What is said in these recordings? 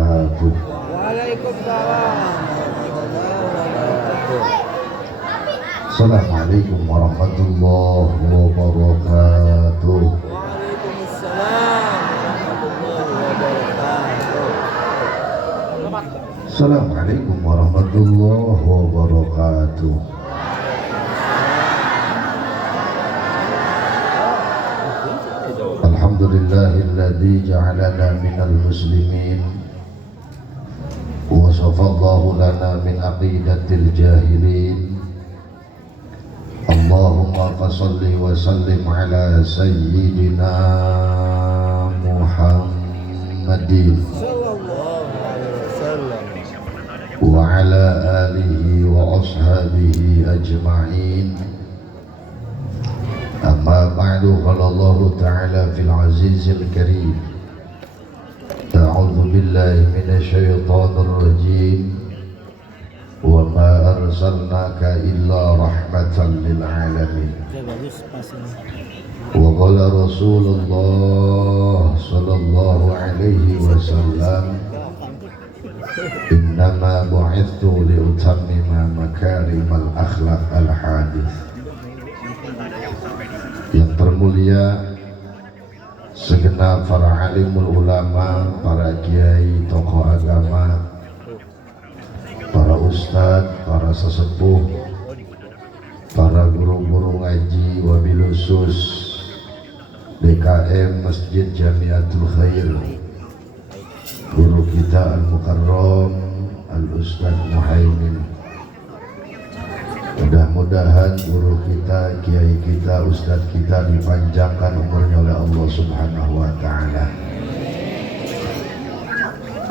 wabarakatuh. Waalaikumsalam. Assalamualaikum warahmatullahi wabarakatuh. Waalaikumsalam warahmatullahi wabarakatuh. Assalamualaikum warahmatullahi wabarakatuh. Alhamdulillahilladzi ja'alana minal muslimin wa shafallahu lana min aqidatil jahilin. Allahumma fasalli wa sallim ala sayyidina Muhammadin Sallallahu alaihi wasallam wa ala alihi wa ashabihi ajma'in. Amma ba'du, qala Allah ta'ala fil azizil karim, a'udzu billahi minasy syaithanir rajim, wa ma arsalnaka illa rahmatan lil alamin. Wa qala Rasulullah sallallahu alaihi wasallam, innama bu'ithtu liutammima makarimal akhlaq al hadith. Yang termulia segenap para alimul ulama, para kiai, tokoh agama, para ustadz, para sesepuh, para guru-guru ngaji, wabil khusus DKM Masjid Jamiatul Khair, guru kita Al-Mukarram Al-Ustadz Muhaimin. Mudah-mudahan guru kita, kiai kita, ustadz kita dipanjangkan umurnya oleh Allah Subhanahu wa Ta'ala.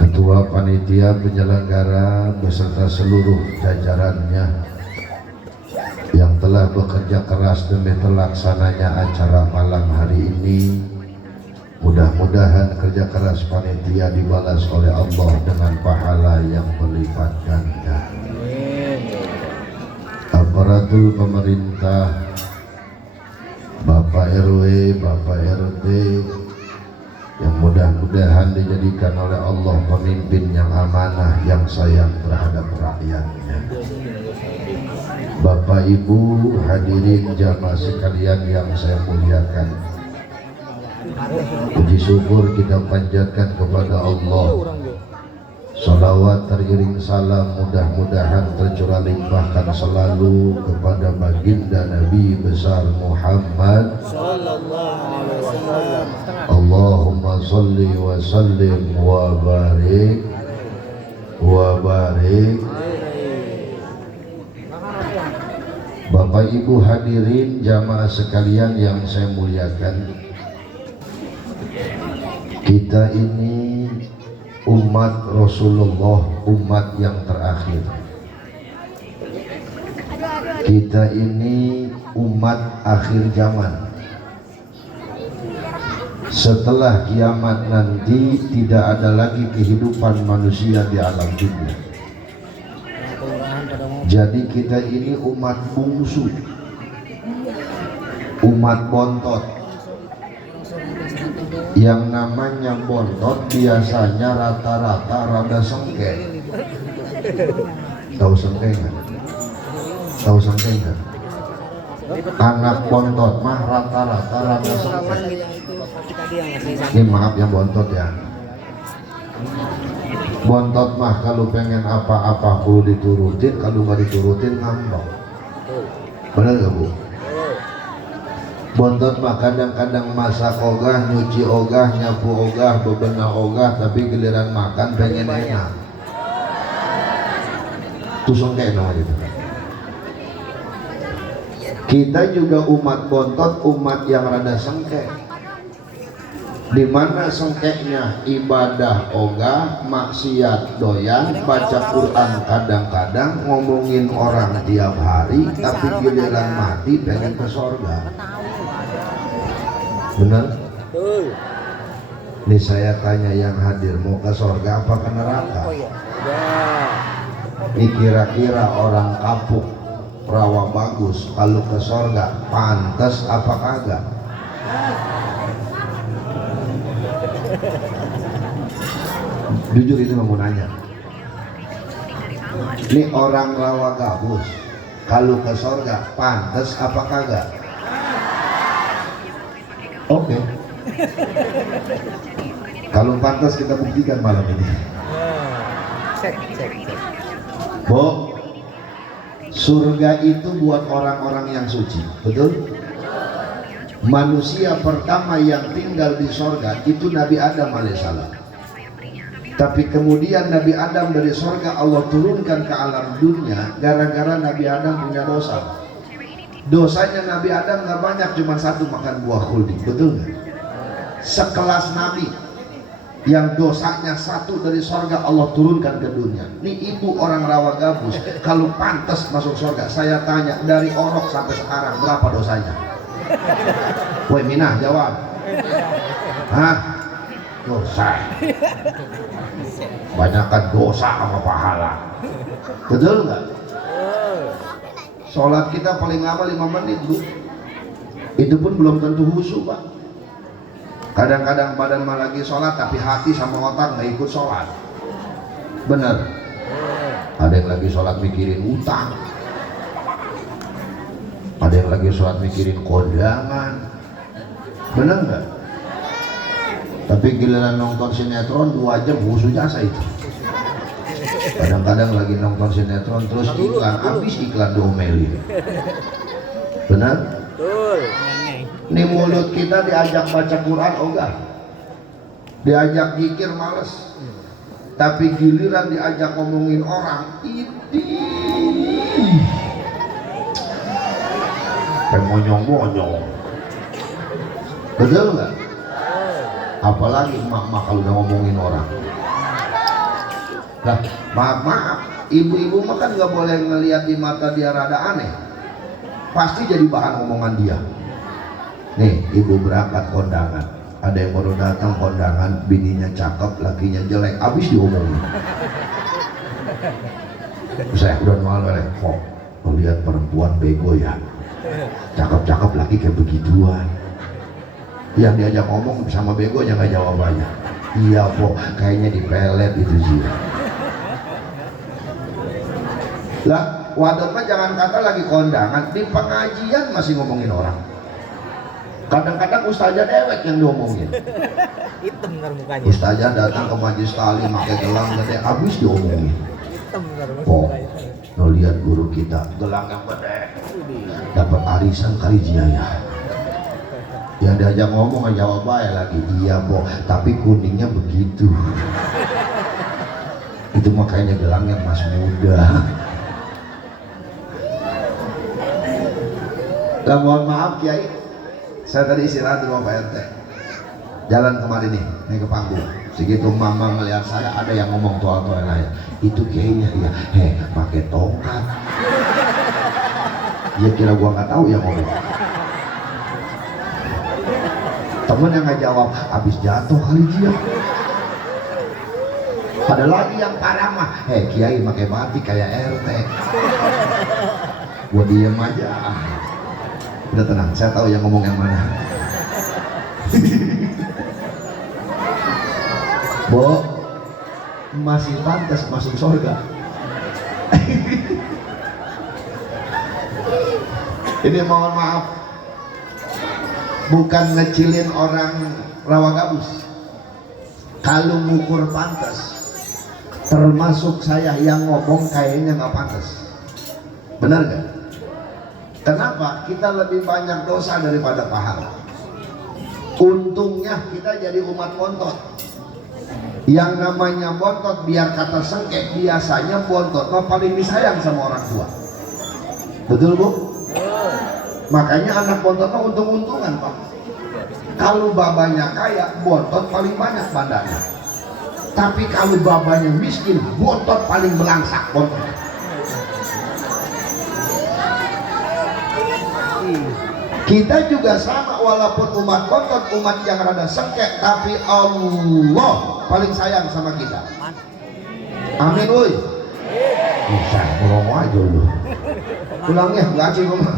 Ketua panitia penyelenggara beserta seluruh jajarannya yang telah bekerja keras demi terlaksananya acara malam hari ini, mudah-mudahan kerja keras panitia dibalas oleh Allah dengan pahala yang berlipat ganda. Aparatur pemerintah, Bapak RW, Bapak RT, yang mudah-mudahan dijadikan oleh Allah pemimpin yang amanah, yang sayang terhadap rakyatnya. Bapak Ibu hadirin jamaah sekalian yang saya muliakan, puji syukur kita panjatkan kepada Allah. Salawat teriring salam mudah-mudahan tercurah limpahkan selalu kepada baginda Nabi besar Muhammad sallallahu alaihi wasallam. Allahumma sholli wa sallim wa barik Bapak Ibu hadirin jamaah sekalian yang saya muliakan, kita ini umat Rasulullah, umat yang terakhir. Kita ini umat akhir zaman. Setelah kiamat nanti tidak ada lagi kehidupan manusia di alam dunia. Jadi kita ini umat bungsu, umat bontot. Yang namanya bontot biasanya rata-rata rada sengke. Tahu sengke nggak? Tahu sengke nggak? Anak bontot mah rata-rata rada sengke. Ini maaf yang bontot ya. Bontot mah kalau pengen apa-apa perlu diturutin, kalau nggak diturutin ngambek. Benar nggak Bu? Bontot mah kadang-kadang masak ogah, nyuci ogah, nyapu ogah, bebenah ogah, tapi giliran makan pengen enak. Tusung kayak nama gitu. Kita juga umat bontot, umat yang rada sengke. Di mana sengkeknya ibadah ogah, maksiat doyan, baca Quran kadang-kadang, ngomongin orang tiap hari, tapi giliran mati pengen ke sorga. Benar? Ini saya tanya yang hadir, mau ke sorga apa ke neraka? Ini kira-kira orang kapuk, rawa bagus, kalau ke sorga pantas apa kagak? Jujur ini mau nanya. Ini orang rawa gabus, kalau ke sorga pantas apa kagak? Oke. Kalau pantas kita buktikan malam ini. Cek. Bo, surga itu buat orang-orang yang suci, betul? Manusia pertama yang tinggal di sorga itu Nabi Adam alaihissalam. Tapi kemudian Nabi Adam dari sorga Allah turunkan ke alam dunia gara-gara Nabi Adam punya dosa. Dosanya Nabi Adam nggak banyak, cuma satu, makan buah khuldi, betul nggak? Sekelas Nabi yang dosanya satu dari sorga Allah turunkan ke dunia. Ini ibu orang rawa gabus, kalau pantas masuk sorga, saya tanya dari orok sampai sekarang berapa dosanya? Woi Minah jawab. Hah? Dosa. Banyakkan dosa sama pahala. Betul nggak? Sholat kita paling lama 5 menit Bu. Itu pun belum tentu khusyuk Pak. Kadang-kadang badan mah lagi sholat tapi hati sama otak nggak ikut sholat. Bener. Ada yang lagi sholat mikirin utang, ada yang lagi sholat mikirin kondangan. Bener nggak? Tapi giliran nonton sinetron 2 jam khusyuk jasa itu. Kadang-kadang lagi nonton sinetron terus iklan, habis iklan diomelin. Benar? Betul. Ini mulut kita diajak baca Quran ogah, diajak zikir males, tapi giliran diajak ngomongin orang, idih, monyong-monyong. Betul nggak? Apalagi emak-emak kalau udah ngomongin orang. Lah, maaf, ibu-ibu mah kan nggak boleh ngelihat di mata dia rada aneh, pasti jadi bahan omongan dia. Nih, ibu berangkat kondangan, ada yang baru datang kondangan, bininya cakep, lakinya jelek, habis diomongin. Saya udah malu kok, melihat perempuan bego ya, cakep-cakep laki kayak begituan. Yang diajak ngomong sama begonya nggak jawabannya. Iya po, kayaknya dipelet itu sih. Lah, waduh mah jangan kata lagi kondangan, di pengajian masih ngomongin orang. Kadang-kadang ustazah dewek yang diomongin. Hitam ntar mukanya. Ustazah datang ke majelis taklim pakai gelang gede, habis diomongin. Hitam ntar Oh, mukanya. lo lihat guru kita gelang yang gede, dapat arisan kali jaya. Yang diajak ngomong aja jawab aja lagi, iya po, tapi kuningnya begitu. Itu makanya gelangnya mas muda. Lah mohon maaf Kiai, saya tadi istirahat di rumah Pak RT. Jalan kemarin nih ke panggung. Segitu mama melihat saya, ada yang ngomong tua-tua lain. Itu Kiainya ya, pakai tongkat. Dia kira gua nggak tahu yang ngomong. Temen yang nggak jawab, habis jatuh kali dia. Ada lagi yang parah mah, Kiai pakai batik kayak RT. Gua diem aja. Udah tenang, saya tahu yang ngomong yang mana. Bo, masih pantas masuk surga. Ini mohon maaf, bukan ngecilin orang rawa gabus. Kalau ngukur pantas, termasuk saya yang ngomong kayaknya nggak pantas. Benar nggak? Kenapa? Kita lebih banyak dosa daripada pahala. Untungnya kita jadi umat bontot. Yang namanya bontot, biar kata sengkek, biasanya bontot mah paling disayang sama orang tua. Betul Bu? Makanya anak bontot mah untung-untungan Pak. Kalau babanya kaya, bontot paling banyak badannya. Tapi kalau babanya miskin, bontot paling belangsak bontot. Kita juga sama, walaupun umat bontot, umat yang rada sengkek, tapi Allah paling sayang sama kita. Amin woi. Bisa ngomong aja lu. Pulangnya gaji gua.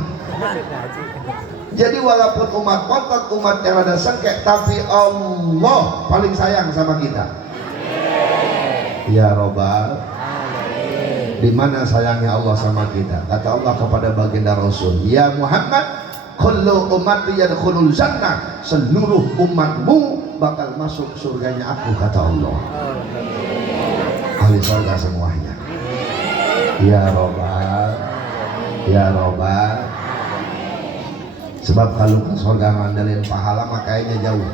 Jadi walaupun umat bontot, umat yang rada sengkek, tapi Allah paling sayang sama kita. Ya Robbal. Alamin. Di mana sayangnya Allah sama kita? Kata Allah kepada baginda Rasul, ya Muhammad, kullu ummati yadkhulul jannah, seluruh umatmu bakal masuk surganya aku, kata Allah. Ahli surga semuanya. Ya Robbal, ya Robbal. Sebab kalau ke surga ngandelin pahala makanya jauh.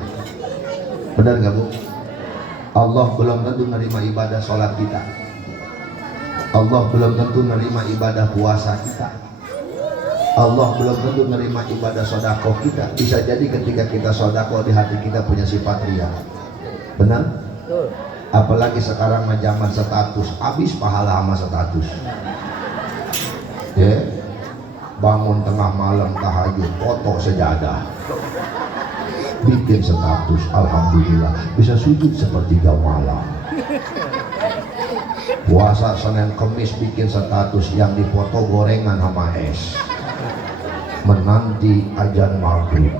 Benar nggak Bu? Allah belum tentu menerima ibadah sholat kita. Allah belum tentu menerima ibadah puasa kita. Allah belum tentu menerima ibadah sodako kita. Bisa jadi ketika kita sodako di hati kita punya sifat ria. Benar? Betul. Apalagi sekarang zaman status, habis pahala sama status. Ya, bangun tengah malam tahajud, foto sejadah, bikin status, alhamdulillah bisa sujud sepertiga malam. Puasa Senin Kemis bikin status yang dipoto gorengan sama es, menanti ajan maghrib.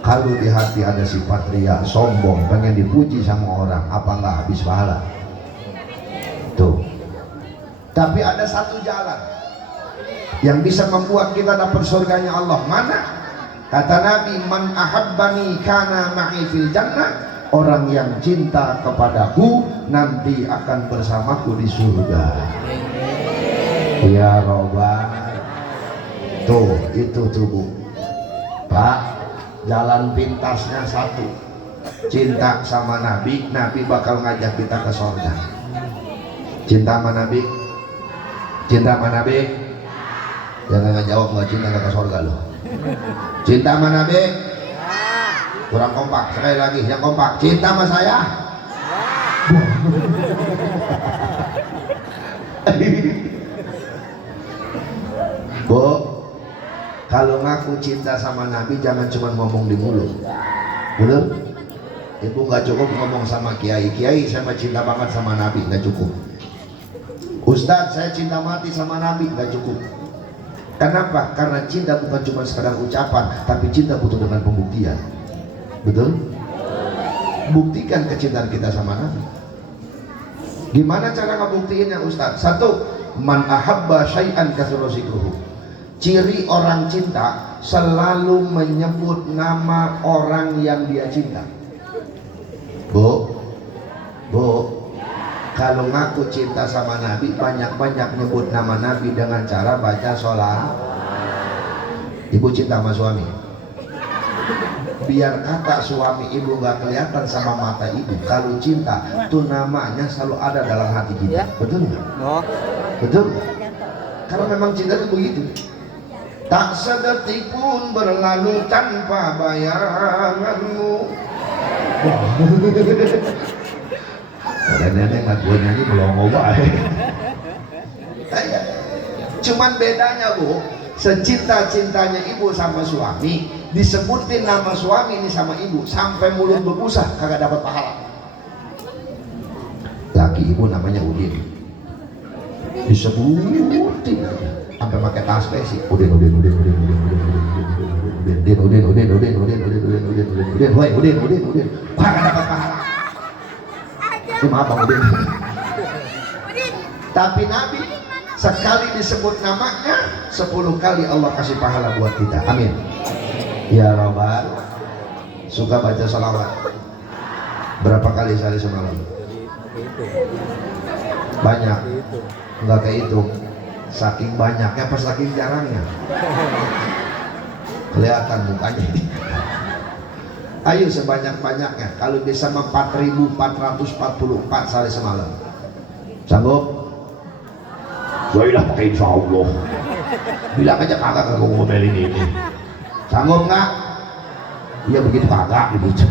Kalau di hati ada sifat ria, sombong, pengen dipuji sama orang, apa enggak habis pahala? Tuh. Tapi ada satu jalan yang bisa membuat kita dapat surganya Allah. Mana? Kata Nabi, man ahabbani kana ma'i fil jannah. Orang yang cinta kepadaku nanti akan bersamaku di surga. Ya Robbal. Tuh, itu tubuh Pak, jalan pintasnya satu, cinta sama Nabi. Nabi bakal ngajak kita ke surga. Cinta sama Nabi, cinta sama Nabi. Jangan nggak jawab nggak cinta nggak ke surga loh. Cinta sama Nabi. Kurang kompak, sekali lagi yang kompak. Cinta sama saya. Bu, kalau ngaku cinta sama Nabi jangan cuma ngomong di mulut. Bener? Ibu nggak cukup ngomong sama kiai, kiai saya cinta banget sama Nabi, nggak cukup. Ustadz saya cinta mati sama Nabi, nggak cukup. Kenapa? Karena cinta bukan cuma sekadar ucapan, tapi cinta butuh dengan pembuktian. Betul? Buktikan kecintaan kita sama Nabi. Gimana cara ngebuktiinnya Ustaz? Satu, man ahabba syai'an katsura zikruhu. Ciri orang cinta selalu menyebut nama orang yang dia cinta. Bu, kalau ngaku cinta sama Nabi, banyak-banyak nyebut nama Nabi dengan cara baca sholat. Ibu cinta sama suami, biar kata suami ibu nggak kelihatan sama mata ibu. Kalau cinta tuh namanya selalu ada dalam hati kita. Betul nggak? Oh. Betul. Karena memang cinta itu begitu. Tak sedetik pun berlalu tanpa bayanganmu. Wah. Nenek nggak gue nyanyi belum mau baik. Cuman bedanya Bu, secinta-cintanya ibu sama suami, disebutin nama suami ini sama ibu sampai mulut berbusa kagak dapat pahala. Laki ibu namanya Udin, disebutin sampai pakai tasbih sih, Udin, kagak dapat pahala. Ini maaf Bang Udin. Tapi Nabi sekali disebut namanya 10 kali Allah kasih pahala buat kita. Amin. Ya Robbal. Suka baca salawat berapa kali sehari semalam? Banyak. Enggak kayak itu. Saking banyaknya apa saking jarangnya? Kelihatan mukanya. Ayo sebanyak-banyaknya. Kalau bisa 4.444 sehari semalam. Sanggup? Wailah pakai insya Allah. Bilang aja kagak ke ngomelin ini. Sanggup nggak? Iya begitu kagak begitu.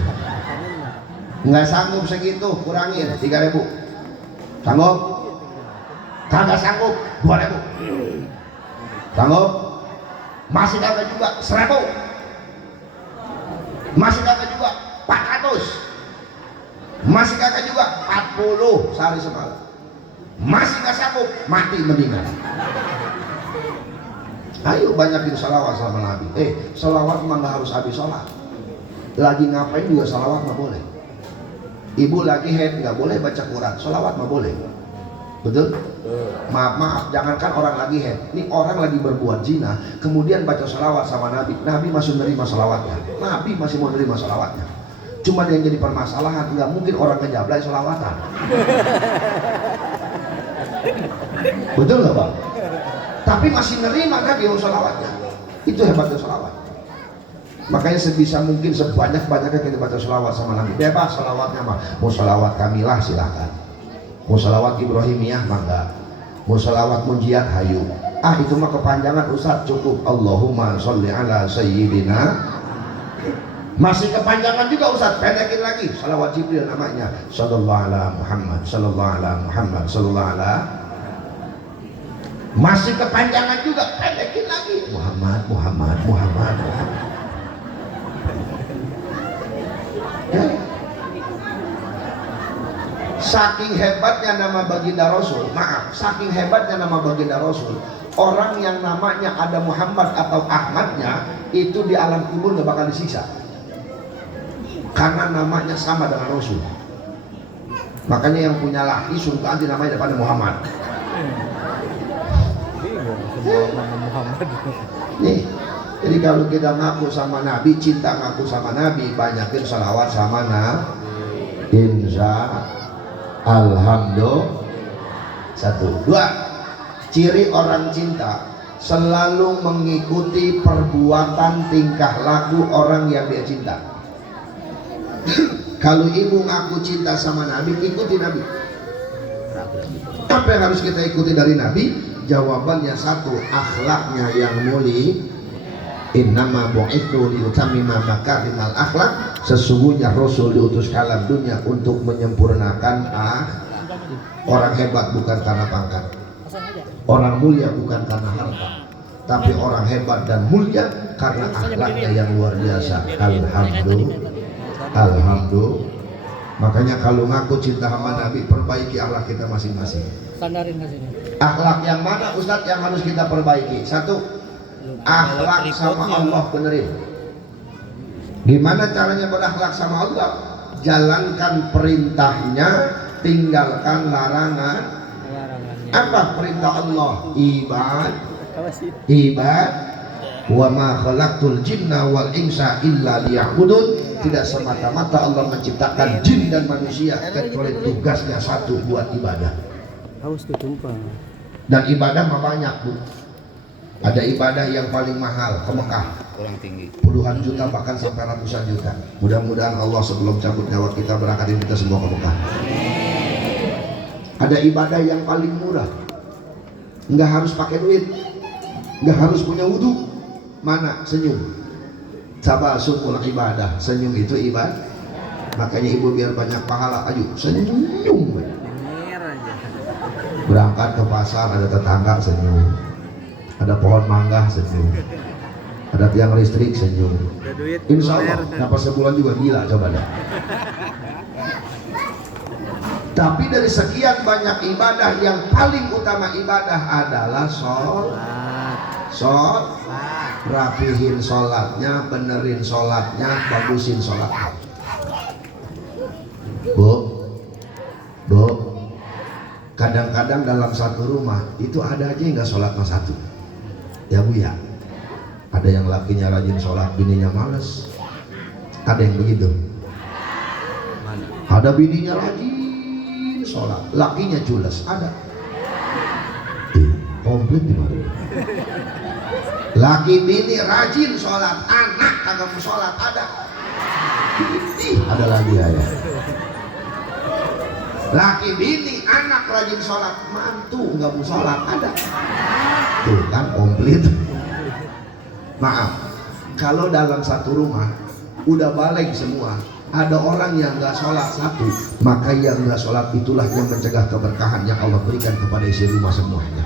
Nggak sanggup segitu, kurangin 3.000. Sanggup? Kagak sanggup 2.000. Sanggup? Masih kagak juga 1.000. Masih kagak juga 400. Masih kagak juga 40 sehari semalam. Masih gak sanggup, mati mendingan. Ayo banyakin salawat sama Nabi. Salawat memang gak harus habis sholat. Lagi ngapain juga salawat gak boleh. Ibu lagi head nggak boleh baca Quran, sholawat mah boleh. Betul? Maaf, jangankan orang lagi head, ini orang lagi berbuat zina, kemudian baca sholawat sama Nabi. Nabi masih menerima sholawatnya, Nabi masih mau menerima sholawatnya. Cuma yang jadi permasalahan, nggak mungkin orang ngejablay sholawatan. Betul nggak Bang? Tapi masih nerima Nabi sholawatnya. Itu hebatnya sholawat. Makanya sebisa mungkin sebanyak-banyaknya kita baca sholawat sama Nabi. Bebas sholawatnya mah. Mau sholawat kamilah silahkan. Mau sholawat Ibrahimiyah mangga. Mau sholawat munjiat hayu. Itu mah kepanjangan Ustaz, cukup Allahumma sholli ala sayyidina. Masih kepanjangan juga Ustaz, pendekin lagi. Sholawat Jibril namanya. Sallallahu ala Muhammad, sallallahu ala Muhammad, sallallahu ala. Masih kepanjangan juga, pendekin lagi. Muhammad, Muhammad, Muhammad, Muhammad. Ya. Saking hebatnya nama baginda Rasul, maaf, saking hebatnya nama baginda Rasul, orang yang namanya ada Muhammad atau Ahmadnya itu di alam kubur gak bakal disiksa karena namanya sama dengan Rasul. Makanya yang punya laki suruh ganti namanya daripada Muhammad. Nih, jadi kalau kita ngaku sama Nabi, cinta ngaku sama Nabi, banyakin salawat sama Nabi. Insya Alhamdulillah. 1, 2. Ciri orang cinta selalu mengikuti perbuatan tingkah laku orang yang dia cinta. Kalau ibu ngaku cinta sama Nabi, ikuti Nabi. Apa yang harus kita ikuti dari Nabi? Jawabannya 1, akhlaknya yang mulia. Innama bu'ithu liyutammima makarimal akhlak. Sesungguhnya Rasul diutus ke alam dunia untuk menyempurnakan orang hebat bukan karena pangkat, orang mulia bukan karena harta, tapi orang hebat dan mulia karena akhlaknya yang luar biasa. Alhamdulillah. Alhamdulillah. Makanya kalau ngaku cinta sama Nabi, perbaiki akhlak kita masing-masing. Sandarin ke sini. Akhlak yang mana Ustadz yang harus kita perbaiki? 1, akhlak sama Allah benerin. Gimana caranya berakhlak sama Allah? Jalankan perintahnya, tinggalkan larangan. Apa perintah Allah? Ibad. Wa ma khalaqtul jinna wal insa illa liya'budun. Tidak semata-mata Allah menciptakan jin dan manusia kecuali tugasnya 1, buat ibadah. Haus ketumpah. Dan ibadah mah banyak Bu. Ada ibadah yang paling mahal ke Mekah, Kurang tinggi. puluhan juta bahkan sampai ratusan juta. Mudah-mudahan Allah sebelum cabut nyawa kita berangkatin kita semua ke Mekah. Ada ibadah yang paling murah, nggak harus pakai duit, nggak harus punya wudhu. Mana? Senyum. Sabar sumul ibadah. Senyum itu ibadah. Makanya ibu biar banyak pahala, ayo senyum. Berangkat ke pasar, ada tetangga senyum, ada pohon mangga senyum, ada tiang listrik senyum. Insya Allah dapat sebulan juga gila, coba deh. Tapi dari sekian banyak ibadah, yang paling utama ibadah adalah sholat. Rapihin sholatnya, benerin sholatnya, bagusin sholatnya. Bu, kadang-kadang dalam satu rumah itu ada aja yang nggak sholat mas 1. Ya Bu ya, ada yang lakinya rajin sholat, bininya males. Ada yang begitu. Ada bininya rajin sholat, lakinya cules. Ada. Komplit di mana? Laki bini rajin sholat, anak kagak mau sholat. Ada. Ada lagi ya. Laki bini anak rajin sholat, mantu nggak mau sholat. Ada. Tuh kan komplit. Maaf, kalau dalam satu rumah udah balik semua, ada orang yang nggak sholat 1, maka yang nggak sholat itulah yang mencegah keberkahan yang Allah berikan kepada isi rumah semuanya.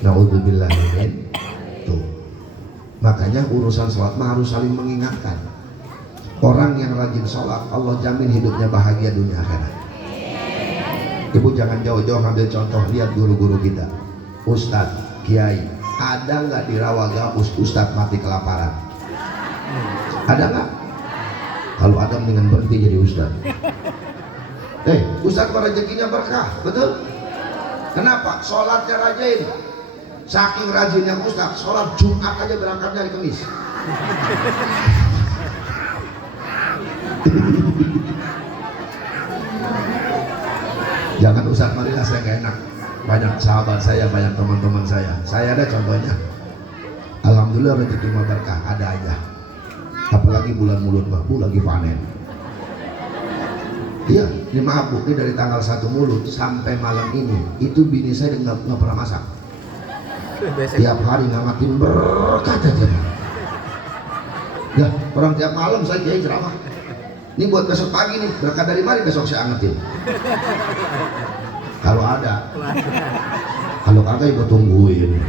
Na'udzubillahimin. Tuh. Makanya urusan sholat mah harus saling mengingatkan. Orang yang rajin sholat, Allah jamin hidupnya bahagia dunia akhirat. Ibu jangan jauh-jauh ambil contoh, lihat guru-guru kita, Ustadz, Kiai. Ada nggak di Rawa Gabus Ustadz mati kelaparan? Ada nggak? Kalau ada mendingan berhenti jadi ustaz. Ustaz kok rezekinya berkah, betul? Kenapa? Sholatnya rajin. Saking rajinnya ustaz, sholat Jumat aja berangkatnya hari Kamis. Jangan ustaz, marilah saya gak enak. Banyak sahabat saya, banyak teman-teman saya. Saya ada contohnya. Alhamdulillah rezeki mah berkah, ada aja. Apalagi bulan mulut bambu lagi panen. Iya, ini maaf Bu, ini dari tanggal 1 mulut sampai malam ini, itu bini saya nggak pernah masak. Tiap hari ngamatin berkat aja. Ya, orang tiap malam saya kiai ceramah. Ini buat besok pagi nih, berkat dari mari besok saya angetin. Kalau ada, kalau kagak ibu tungguin.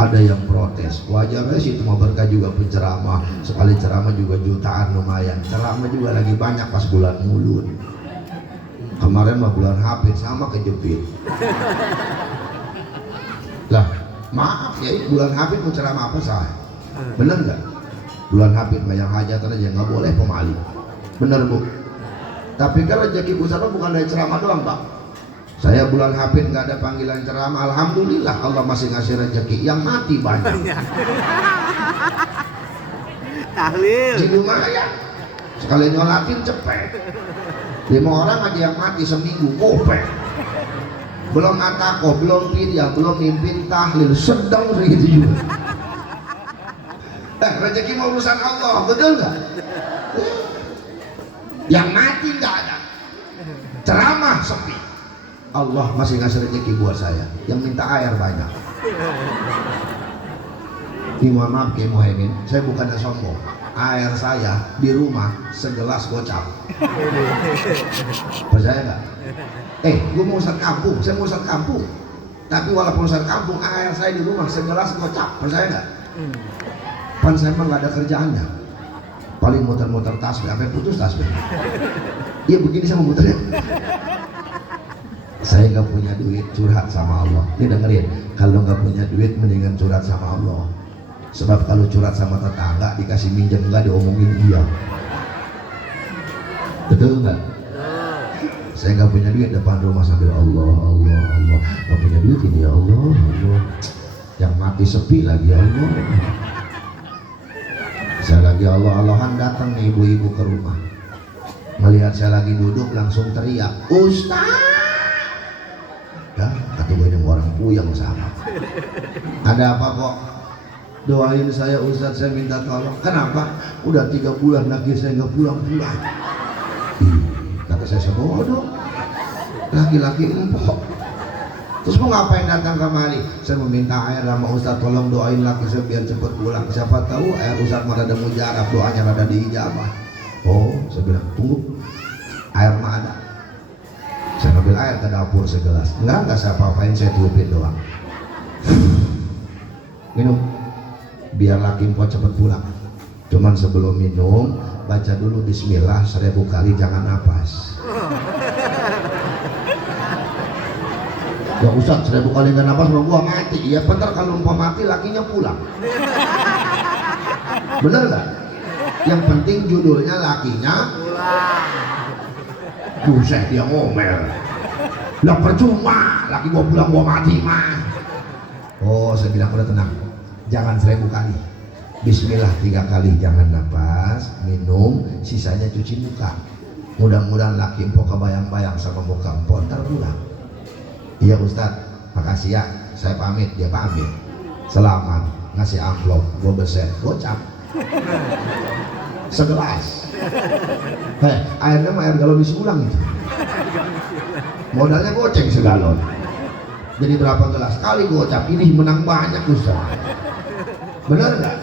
Ada yang protes, wajarnya sih itu mau berkah juga penceramah, sekali ceramah juga jutaan lumayan, ceramah juga lagi banyak pas bulan mulut. Kemarin mah bulan hafid sama kejepit. Lah maaf ya, bulan hafid mau ceramah apa saya? Bener nggak? Bulan hafid mah yang hajatan aja nggak boleh pemali. Bener Bu? Tapi kan rezeki besar bukan dari ceramah doang Pak. Saya bulan hafid nggak ada panggilan ceramah, alhamdulillah Allah masih ngasih rezeki. Yang mati banyak. Tahlil. Jadi lumayan. Sekali nyolatin cepet. 5 orang aja yang mati seminggu, kopek. Belum atako, belum pidyah, belum mimpin tahlil, sedang segitu juga. Rezeki mau urusan Allah, betul nggak? Yang mati nggak ada. Ceramah sepi. Allah masih ngasih rezeki buat saya. Yang minta air banyak. Ini mohon maaf Kiai Muhaimin, saya bukannya sombong. Air saya di rumah segelas gocap. Percaya nggak? Gue mau ustad kampung, saya mau ustad kampung. Tapi walaupun ustad kampung, air saya di rumah segelas gocap. Percaya nggak? Pan saya emang nggak ada kerjaannya. Paling muter-muter tasbih, sampai putus tasbih. Iya begini saya mau muternya. Saya nggak punya duit, curhat sama Allah. Ini dengerin, kalau nggak punya duit mendingan curhat sama Allah. Sebab kalau curhat sama tetangga dikasih minjem nggak diomongin dia. Betul nggak? Saya nggak punya duit depan rumah sambil Allah, Allah, Allah. Nggak punya duit ini ya Allah, Allah. Yang mati sepi lagi ya Allah. Saya lagi Allah-Allahan, datang nih ibu-ibu ke rumah. Melihat saya lagi duduk langsung teriak, Ustaz. Ya, kata gue yang orang puyeng sama. Ada apa kok? Doain saya Ustaz, saya minta tolong. Kenapa? Udah 3 bulan lagi saya nggak pulang-pulang. Kata saya sebodoh. Laki-laki empok. Terus mau ngapain datang kemari? Saya meminta air sama Ustaz, tolong doain laki saya biar cepat pulang. Siapa tahu air Ustaz mah ada mujarab, doanya rada diijabah. Oh, saya bilang tunggu. Air mah ada. Saya ambil air ke dapur segelas. Enggak saya apa-apain, saya tulupin doang. Minum. Biar laki empok cepat pulang. Cuman sebelum minum, baca dulu bismillah 1000 kali, jangan napas. Ya Ustaz, 1000 kali nggak napas mau gua mati. Ya bener, kalau empok mati lakinya pulang. Bener nggak? Yang penting judulnya lakinya pulang. Buset, dia ngomel. Lah percuma, laki gua pulang gua mati mah. Oh, saya bilang udah tenang. Jangan 1000 kali. Bismillah 3 kali, jangan napas, minum, sisanya cuci muka. Mudah-mudahan laki empok kebayang-bayang sama muka empok, ntar pulang. Iya Ustadz, makasih ya, saya pamit, dia pamit. Selamat, ngasih amplop, gue beset, gocap. Segelas. Airnya mah air galon isi ulang itu. Modalnya goceng segalon. Jadi berapa gelas? Kali gocap, ini menang banyak Ustadz. Bener nggak?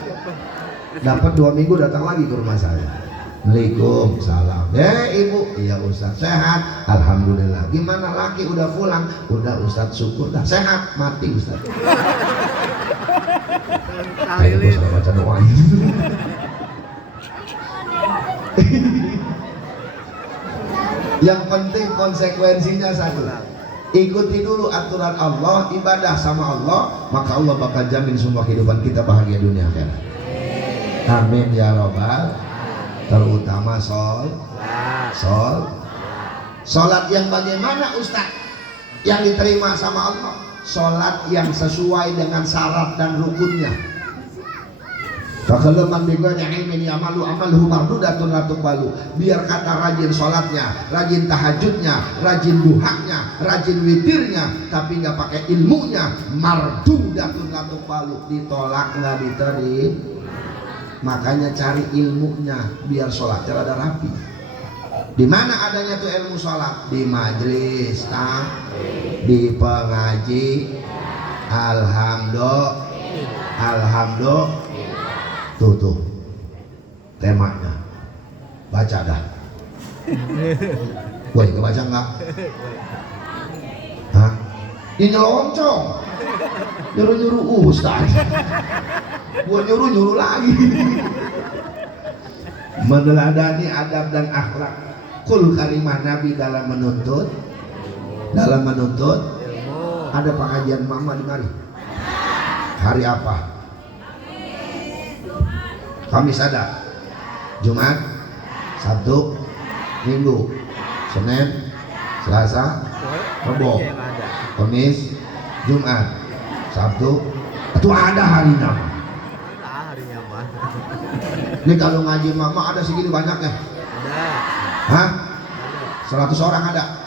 Dapat 2 minggu datang lagi ke rumah saya. Waalaikumsalam. Ibu, iya Ustadz, sehat? Alhamdulillah. Gimana laki udah pulang? Udah Ustadz, syukur dah. Sehat? Mati Ustadz. Kayak gue salah baca doa. Yang penting konsekuensinya satu. Ikuti dulu aturan Allah, ibadah sama Allah, maka Allah bakal jamin semua kehidupan kita bahagia dunia akhirat. Amin ya robbal. Terutama Sholat yang bagaimana Ustaz? Yang diterima sama Allah, sholat yang sesuai dengan syarat dan rukunnya. Fakalaman bighairi ilmin ya'malu amaluhu mardudatun la tuqbalu. Biar kata rajin sholatnya, rajin tahajudnya, rajin duhanya, rajin witirnya, tapi nggak pakai ilmunya, mardudatun la tuqbalu, ditolak nggak diterima. Makanya cari ilmunya biar sholatnya rada rapi. Di mana adanya tuh ilmu sholat? Di majelis, di pengaji. Alhamdulillah. Tuh temanya. Baca dah. Woi, kebaca nggak? Hah? Ini nyeloncong. Nyuruh-nyuruh Ustaz. Gua nyuruh lagi. Meneladani adab dan akhlak kul karimah Nabi dalam menuntut ada pengajian mama di mari. Hari apa? Kamis ada, Jumat, Sabtu, Minggu, Senin, Selasa, Rabu, Kamis, Jumat, Sabtu. Itu ada hari nama. Ini kalau ngaji mama ada segini banyaknya. Ada. Hah? 100 orang ada.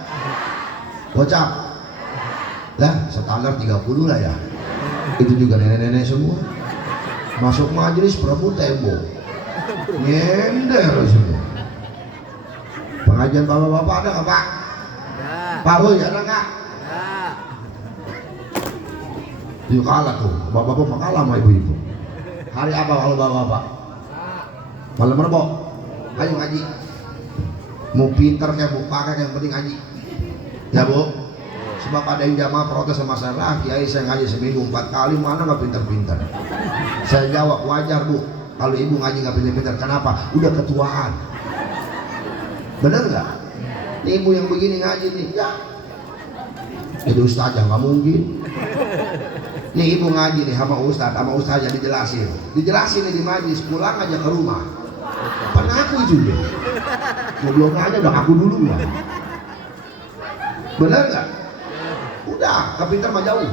Gocap. Lah, standar 30 lah ya. Itu juga nenek-nenek semua. Masuk majelis berebut tembok. Nyender semua. Pengajian bapak-bapak ada nggak Pak? Ada. Pak Boy ada nggak? Ada. Yuk kalah tuh. Bapak-bapak mah kalah sama ibu-ibu. Hari apa kalau bapak-bapak? Malam Rebo. Ayo ngaji. Mau pinter kayak mau pakai yang penting ngaji. Ya Bu. Sebab ada yang jamaah protes sama saya, Kiai saya ngaji seminggu 4 kali, mana nggak pinter-pinter. Saya jawab, wajar Bu kalau ibu ngaji nggak pinter-pinter. Kenapa? Udah ketuaan. Bener nggak? Ini ibu yang begini ngaji nih, ya. Jadi ustazah nggak mungkin. Nih ibu ngaji nih sama ustazah dijelasin nih di majlis, pulang aja ke rumah. Pengaku juga. Belum aja udah aku dulu ya. Bener nggak? Udah, kepinter mah jauh.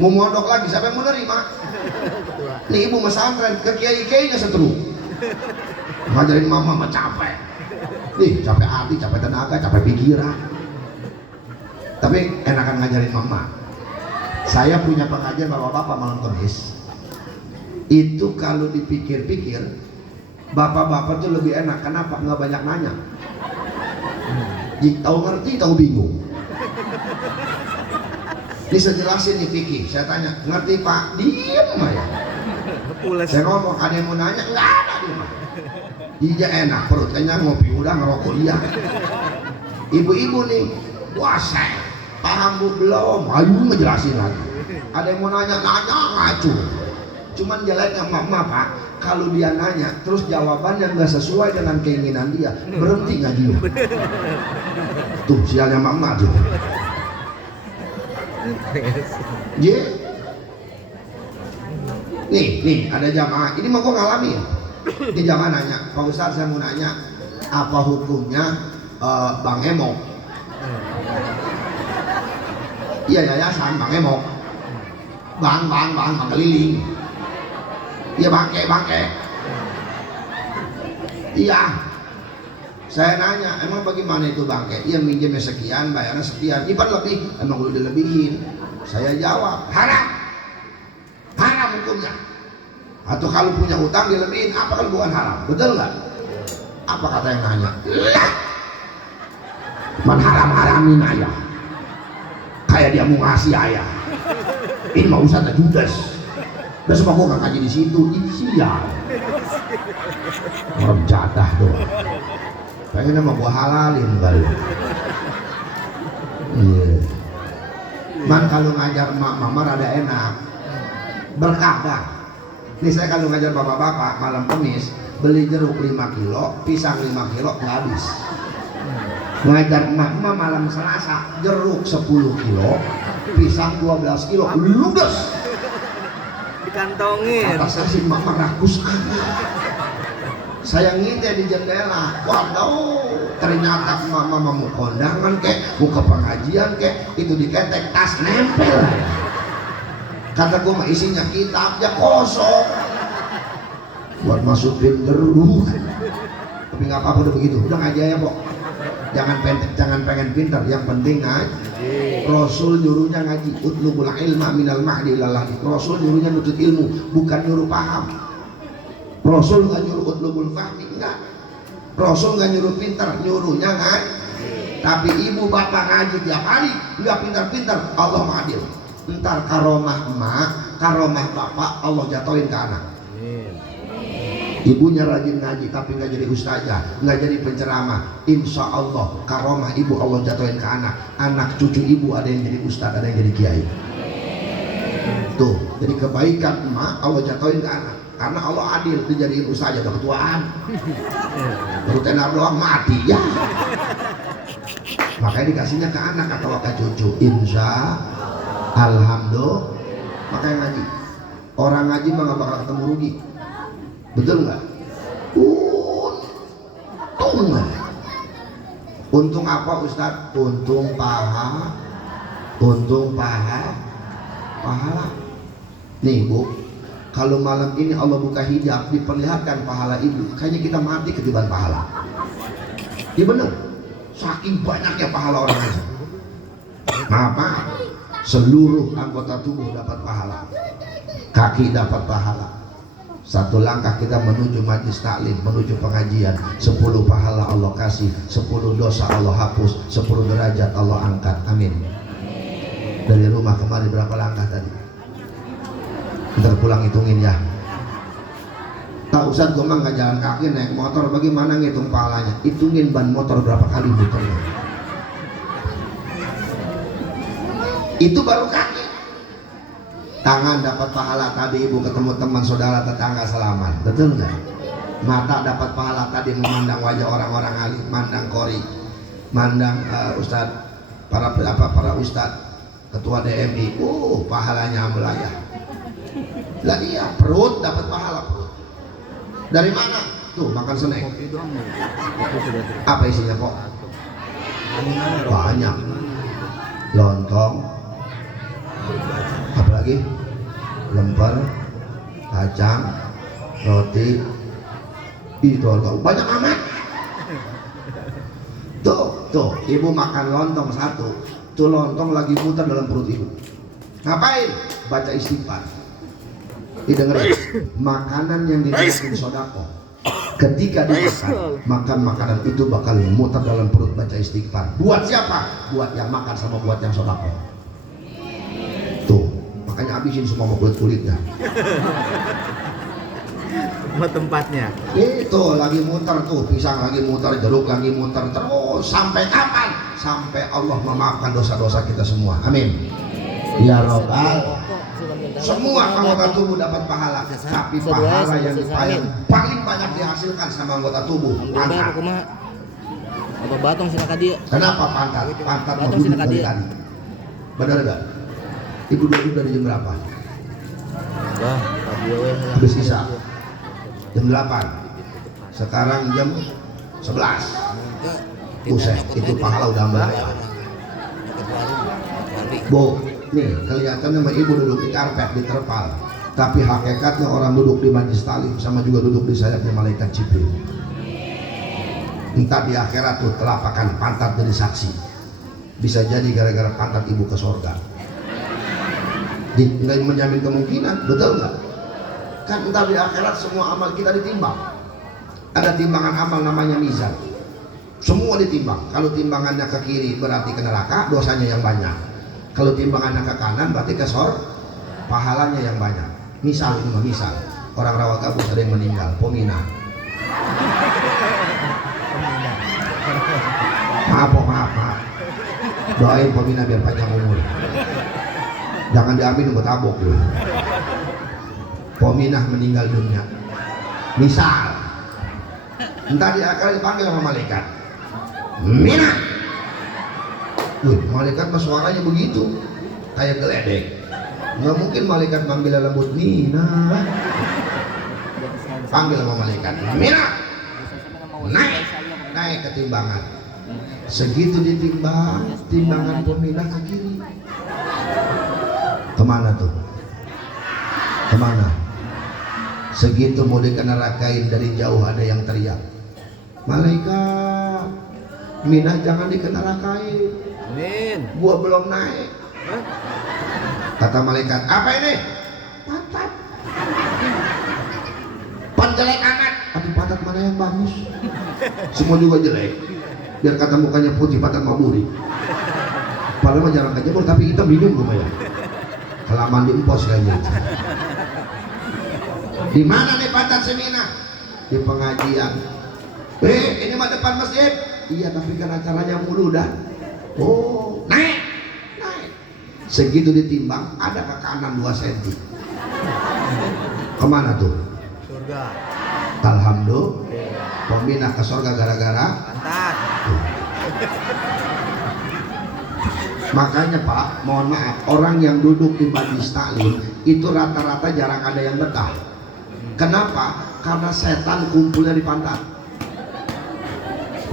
Mau mondok lagi, siapa yang menerima? Nih ibu pesantren ke kiai-kiainya seteru. Ngajarin mama mah capek. Nih, capek hati, capek tenaga, capek pikiran. Tapi enakan ngajarin mama. Saya punya pengajian bapak-bapak malam Kamis. Itu kalau dipikir-pikir, bapak-bapak tuh lebih enak. Kenapa? Nggak banyak nanya. Tahu ngerti, tahu bingung. Ini saya jelasin nih Vicky, saya tanya, ngerti Pak? Diem aja. Saya ngomong, ada yang mau nanya? Nggak ada di rumah. Iya enak, perut kenyang, ngopi udah, ngerokok iya. Ibu-ibu nih, puasa, paham Bu belum? Ayo ngejelasin lagi. Ada yang mau nanya ngacu. Cuman jeleknya mama Pak, kalau dia nanya, terus jawabannya nggak sesuai dengan keinginan dia, berhenti ngaji. Tuh sialnya mama tuh. Yeah. Nih ada jamaah, ini mau kok ngalami ya? Ini jamaah nanya, Pak Ustadz saya mau nanya, apa hukumnya Bang Emok? Iya yayasan Bang Emok. Bang keliling. Iya bangke. Iya. Saya nanya, emang bagaimana itu bangke? Iya minjemnya sekian, bayarnya sekian. Ipan lebih, emang udah dilebihin. Saya jawab, haram hukumnya. Atau kalau punya hutang dilebihin, apa kalau bukan haram? Betul nggak? Apa kata yang nanya? Lah, man haram-haramin ayah. Kayak dia mau ngasih ayah. Ini mau usahanya judes. Udah semua gua nggak ngaji di situ, ini sial. Orang jatah doang. Pengen sama gua halalin kali. Iya. Man kalau ngajar mama rada enak. Berkah dah. Nih saya kalau ngajar bapak-bapak malam Kamis, beli jeruk 5 kilo, pisang 5 kilo nggak habis. Ngajar emak-emak malam Selasa, jeruk 10 kilo, pisang 12 kilo, ludes. Dikantongin. Kata saya si mama rakus anak. Saya ngintip di jendela. Waduh, ternyata mama mau kondangan kek, mau ke pengajian kek, itu diketek tas nempel. Kata gue mah isinya kitabnya kosong. Buat masukin geruk. Tapi nggak apa-apa udah begitu. Udah ngaji ya pok. Jangan pengen pintar. Yang penting ngaji. Rasul nyuruhnya ngaji. Utlubul ilma minal mahdi ilal lahdi. Rasul nyuruhnya nutut ilmu, bukan nyuruh paham. Rasul nggak nyuruh utlubul fahmi, enggak. Rasul nggak nyuruh pintar, nyuruhnya ngaji. Tapi ibu bapak ngaji tiap hari, nggak pintar-pintar, Allah adil. Ntar karomah emak, karomah bapak Allah jatuhin ke anak. Ibunya rajin ngaji tapi nggak jadi ustazah, nggak jadi penceramah. Insya Allah karomah ibu Allah jatuhin ke anak. Anak cucu ibu ada yang jadi ustaz, ada yang jadi kiai. Tuh, jadi kebaikan emak Allah jatuhin ke anak. Karena Allah adil, dijadiin ustazah udah ketuaan. Baru tenar doang mati ya. Makanya dikasihnya ke anak atau ke cucu. Insya Alhamdulillah. Makanya ngaji. Orang ngaji mah nggak bakal ketemu rugi. Betul nggak? Untung nggak? Untung apa Ustadz? Untung pahala. Nih Bu, kalau malam ini Allah buka hijab, diperlihatkan pahala ibu, kayaknya kita mati ketiban pahala. Iya bener. Saking banyaknya pahala orang aja. Maaf, seluruh anggota tubuh dapat pahala. Kaki dapat pahala. Satu langkah kita menuju majlis taklim, menuju pengajian, 10 pahala Allah kasih, 10 dosa Allah hapus, 10 derajat Allah angkat. Amin. Dari rumah kemari berapa langkah tadi? Ntar pulang hitungin ya. Tak usah gue mah nggak jalan kaki, naik motor, bagaimana ngitung pahalanya? Hitungin ban motor berapa kali muternya. Itu baru kaki. Tangan dapat pahala tadi ibu ketemu teman saudara tetangga selamat, betul nggak? Mata dapat pahala tadi memandang wajah orang-orang alim, mandang kori, mandang ustadz, para ustadz, ketua DMI, pahalanya melayah. Lah iya, perut dapat pahala. Dari mana? Tuh makan snack. Apa isinya kok? Banyak. Lontong. Apalagi? Lemper, kacang, roti. Itu banyak amat. Tuh, ibu makan lontong satu. Tuh lontong lagi muter dalam perut ibu. Ngapain? Baca istighfar. Didengerin, makanan yang dinamakan sodako ketika dimakan, makanan itu bakal muter dalam perut, baca istighfar. Buat siapa? Buat yang makan sama buat yang sodako. Tuh, makanya habisin semua kulit-kulitnya. Buat tempatnya. Itu lagi muter tuh, pisang lagi muter, jeruk lagi muter, terus sampai kapan? Sampai Allah memaafkan dosa-dosa kita semua. Amin. Ya Rabbal. Semua anggota tubuh dapat pahala, tapi pahala yang paling banyak dihasilkan sama anggota tubuh pantat. Apa batong sih dia? Kenapa pantat? Pantat duduk dari tadi. Benar enggak? Ibu duduk dari jam berapa? Habis isya. Jam 8. Sekarang jam 11. Buset, itu pahala udah melayang. Bu, nih kelihatannya sama ibu duduk di karpet, di terpal, tapi hakikatnya orang duduk di majlis taklim sama juga duduk di sayapnya malaikat Jibril. Entah di akhirat tuh telapakan pantat jadi saksi. Bisa jadi gara-gara pantat ibu ke surga. Nggak menjamin kemungkinan, betul nggak? Kan entah di akhirat semua amal kita ditimbang. Ada timbangan amal namanya mizan. Semua ditimbang. Kalau timbangannya ke kiri berarti ke neraka, dosanya yang banyak. Kalau timbangannya ke kanan berarti ke surga, pahalanya yang banyak. Misal ini misal orang rawa gabus ada yang meninggal, Pomina. Maaf. Doain Pomina biar panjang umur. Jangan diambil buat tabok dulu. Pominah meninggal dunia. Misal, entar dia akan dipanggil sama malaikat. Mina. Malaikat mah suaranya begitu, kayak geledek. Nggak mungkin malaikat manggil lembut Mina. Panggil sama malaikat Mina, naik ke timbangan. Segitu ditimbang, timbangan pemindah ke kiri. Kemana tuh? Kemana? Segitu mau dikenarakain, dari jauh ada yang teriak, malaikat Minah jangan dikenarakain, Amin. gua belum naik. Kata malaikat, apa ini? Pantat. Pan jelek amat. Aduh, pantat mana yang bagus? Semua juga jelek. Biar kata mukanya putih, pantat maburi. Padahal mah jarang kejebol, tapi kita bingung gue ya. Kelamaan diempos kayaknya. Di mana nih pantat semina? Di pengajian. Ini mah depan masjid. Iya, tapi kan acaranya mulu dah. Oh, naik. Segitu ditimbang, ada ke kanan 2 cm. Kemana tuh? Surga. Alhamdulillah. Pemindah ke surga gara-gara Pantat. Makanya Pak, mohon maaf, orang yang duduk di majlis taklim itu rata-rata jarang ada yang betah. Kenapa? Karena setan kumpulnya di pantat.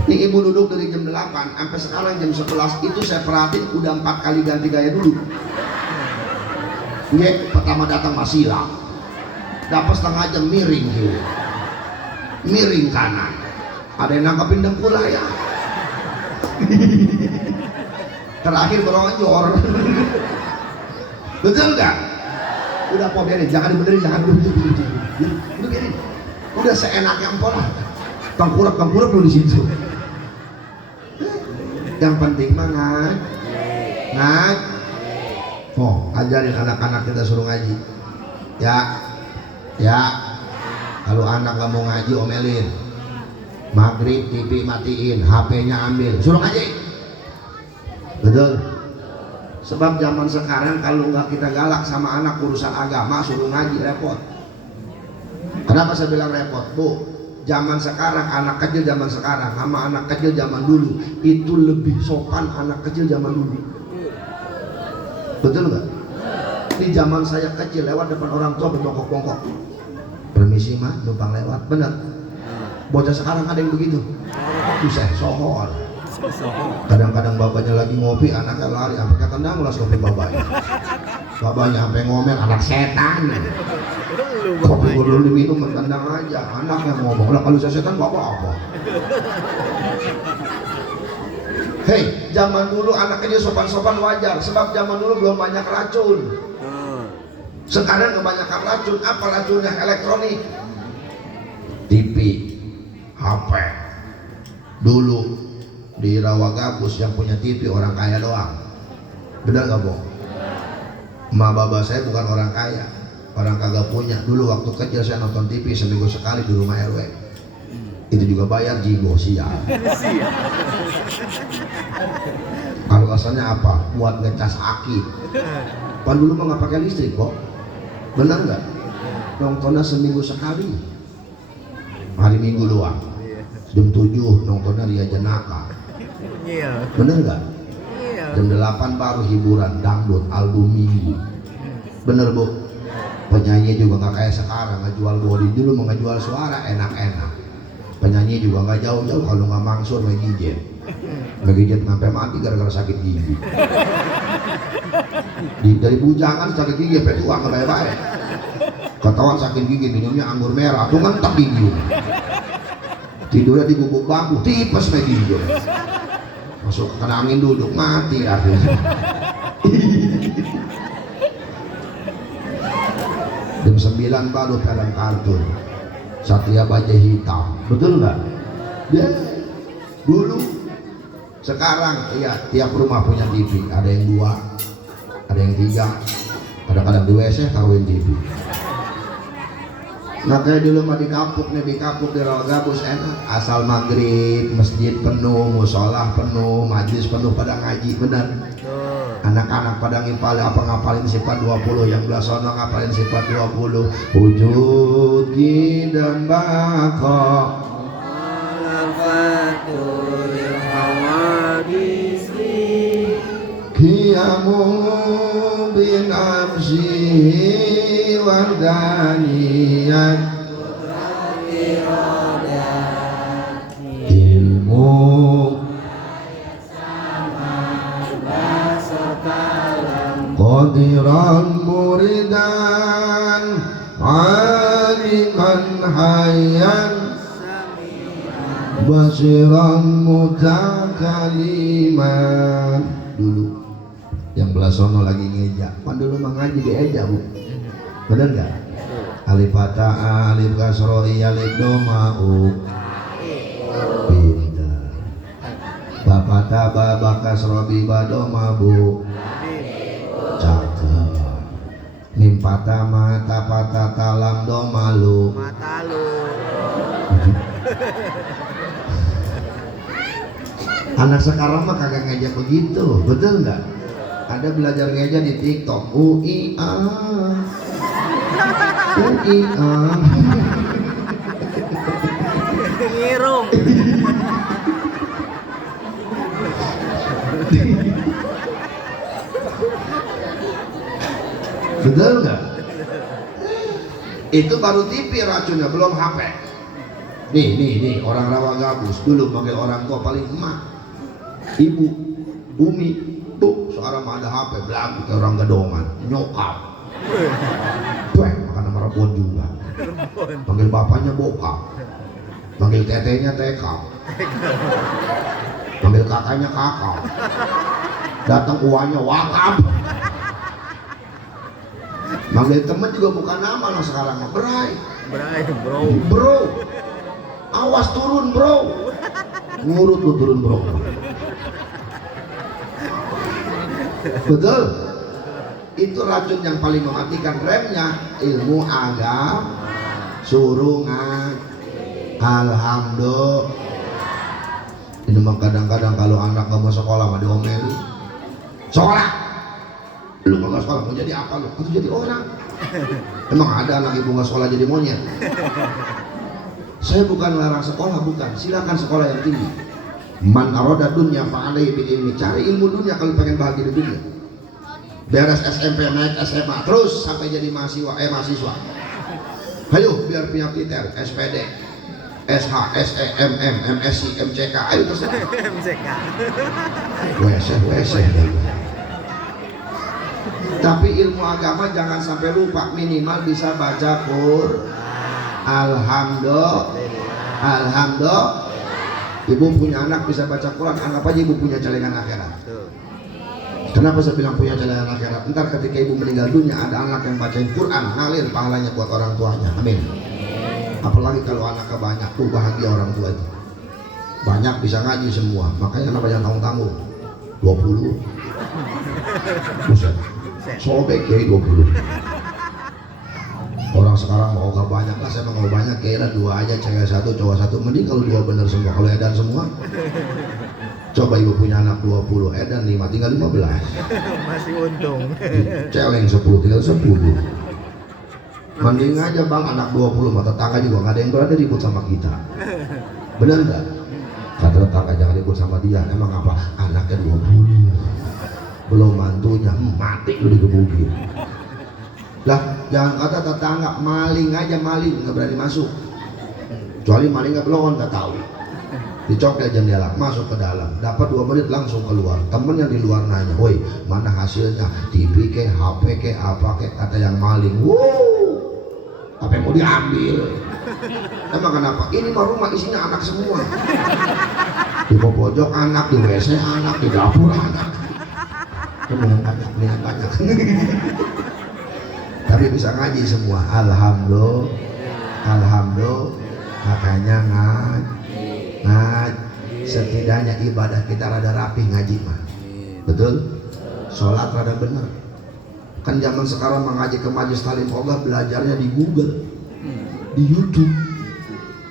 Ini ibu duduk dari jam 8 sampai sekarang jam 11, itu saya perhatiin udah 4 kali ganti gaya duduk. Nggak, pertama datang masih lah, dapat setengah jam miring gitu. Miring kanan, ada yang nangkepin dengkul ya. Terakhir beronjor. Betul nggak? Udah po biarin, jangan dibenerin, jangan udah biarin. Udah seenaknya empol lah. Tengkurap dulu di situ. Yang penting mah ngaji. Oh, ajarin anak-anak kita suruh ngaji. Ya. Kalau anak gak mau ngaji, omelin. Maghrib TV matiin, HP-nya ambil, suruh ngaji. Betul. Sebab zaman sekarang kalau nggak kita galak sama anak urusan agama, suruh ngaji repot. Kenapa saya bilang repot, Bu? Zaman sekarang, anak kecil zaman sekarang sama anak kecil zaman dulu itu lebih sopan anak kecil zaman dulu. Betul nggak? Di zaman saya kecil lewat depan orang tua bertongkok-tongkok. Permisi mah, numpang lewat, bener. Bocah sekarang ada yang begitu. Bisa sohor. Kadang-kadang bapaknya lagi ngopi, anaknya lari sampai ketendang ulas kopi bapaknya. Bapaknya sampai ngomel, anak setan. Kopi dulu diminum ketendang aja, anaknya ngomong. Lah kalau saya setan bapak apa? Hei, zaman dulu anak kecil sopan-sopan wajar, sebab zaman dulu belum banyak racun. Sekarang kebanyakan racun, apa racunnya? Elektronik, TV, HP. Dulu di Rawagabus yang punya TV orang kaya doang. Benar gak bohong? Ma baba saya bukan orang kaya, orang kagak punya. Dulu waktu kecil saya nonton TV seminggu sekali di rumah RW. Itu juga bayar jigo sial. Alasannya apa? Buat ngecas aki. Pan dulu mah nggak pakai listrik kok. Benar nggak? Nontonnya seminggu sekali. Hari Minggu doang. Jam 7 nontonnya Ria Jenaka. Bener nggak? Jam 8 baru hiburan dangdut album minggu. Bener Bu? Penyanyi juga nggak kayak sekarang ngejual body, dulu mau ngejual suara enak-enak. Penyanyi juga nggak jauh-jauh, kalau nggak mangsur ngegijet sampai mati gara-gara sakit gigi. Dari bujangan sakit gigi sampai tua nggak baik-baik. Ketahuan sakit gigi minumnya anggur merah, tuh ngentek gigi. Tidurnya di gubuk bambu, tipes lagi gigi. Masuk kena angin duduk mati akhirnya. Jam 9 baru film kartun Satria Baja Hitam, betul nggak? Ya, dulu. Sekarang iya, tiap rumah punya TV, ada yang 2, ada yang 3, kadang-kadang di WC taruhin TV. Nah kayak dulu mah di kampung di Rawagabus enak, asal maghrib masjid penuh, musola penuh, majlis penuh pada ngaji, benar. Anak-anak pada ngapalin sifat 20, yang belah sono ngapalin sifat 20. Wujud dan baka Kiamu bin absi wardaniyat ilmu qadiran muridan aliman hayyan basiran mutakaliman. Dulu yang belah sono lagi ngeja, pan dulu mah ngaji di eja bu, bener nggak? Alif fatah, alif kasroi, alif domau, pinter. Bapak taba, bakasrobi, badoma bu, cakep. Mim patah, mata patah, talam domalu, Mata lu. Anak sekarang mah kagak ngejak begitu, betul nggak? Ada belajar ngejak di TikTok, UIA, UIA. Ngirung. Betul nggak? Itu baru TV racunnya, belum HP. Nih, orang rawa gabus dulu manggil orang tua paling emak, ibu, bumi, bu. Sekarang mah ada HP, belagu kayak orang gedongan, nyokap. Makan nama Rebon juga. Panggil bapaknya bokap, panggil tetenya tekap, panggil kakaknya kakak, datang uangnya wakaf. Manggil temen juga bukan nama lah sekarang mah, Bray, Bro. bro, awas turun bro, ngurut lu turun bro. Betul, itu racun yang paling mematikan. Remnya ilmu agama, suruh alhamdulillah. Ini mah kadang-kadang kalau anak nggak mau sekolah mah diomeli, sekolah lu kalau nggak sekolah mau jadi apa lu? Aku jadi orang. Emang ada anak ibu nggak sekolah jadi monyet? Saya bukan larang sekolah, bukan. Silakan sekolah yang tinggi. Man aroda dunya fa'alaihi bil ilmi. Cari ilmu dunia kalau pengen bahagia di dunia. Beres SMP naik SMA terus sampai jadi mahasiswa. Ayo biar punya titel SPD, SH, SE, MM, MSc, MCK. Ayo terserah. MCK. WC. Tapi ilmu agama jangan sampai lupa, minimal bisa baca Quran. Alhamdulillah. Ibu punya anak bisa baca Quran, anggap aja ibu punya celengan akhirat. Kenapa saya bilang punya celengan akhirat? Ntar ketika ibu meninggal dunia ada anak yang bacain Quran, ngalir pahalanya buat orang tuanya. Amin. Apalagi kalau anaknya banyak, tuh bahagia orang tua itu. Banyak bisa ngaji semua, makanya kenapa jangan tanggung-tanggung. 20. Buset. Sobek ya 20. Orang sekarang mau gak banyak lah, saya mau banyak kayaknya 2 aja, cewek 1 cowok 1. Mending kalau 2 bener semua, kalau edan semua. Coba ibu punya anak 20, edan 5, tinggal 15. Masih untung. Celeng 10, tinggal 10. Mending aja bang anak 20, mata tetangga juga gak ada yang berani ribut sama kita. Bener gak? Kata tetangga jangan ribut sama dia, emang apa? Anaknya 20, belum mantunya, mati lu digebukin. Lah jangan kata tetangga, maling aja maling nggak berani masuk, kecuali malingnya belum nggak tahu, dicopet jendela masuk ke dalam, dapat 2 menit langsung keluar. Temen yang di luar nanya, woi mana hasilnya, TV ke HP ke apa ke, kata yang maling, apa yang mau diambil? Emang kenapa? Ini mah rumah isinya anak semua, di pojok anak, di WC anak, di dapur anak. Mendingan banyak. Tapi bisa ngaji semua. Alhamdulillah. Makanya ngaji. Setidaknya ibadah kita rada rapi ngaji mah. Betul? Sholat rada bener. Kan zaman sekarang mengaji ke majelis talim Allah belajarnya di Google, di YouTube.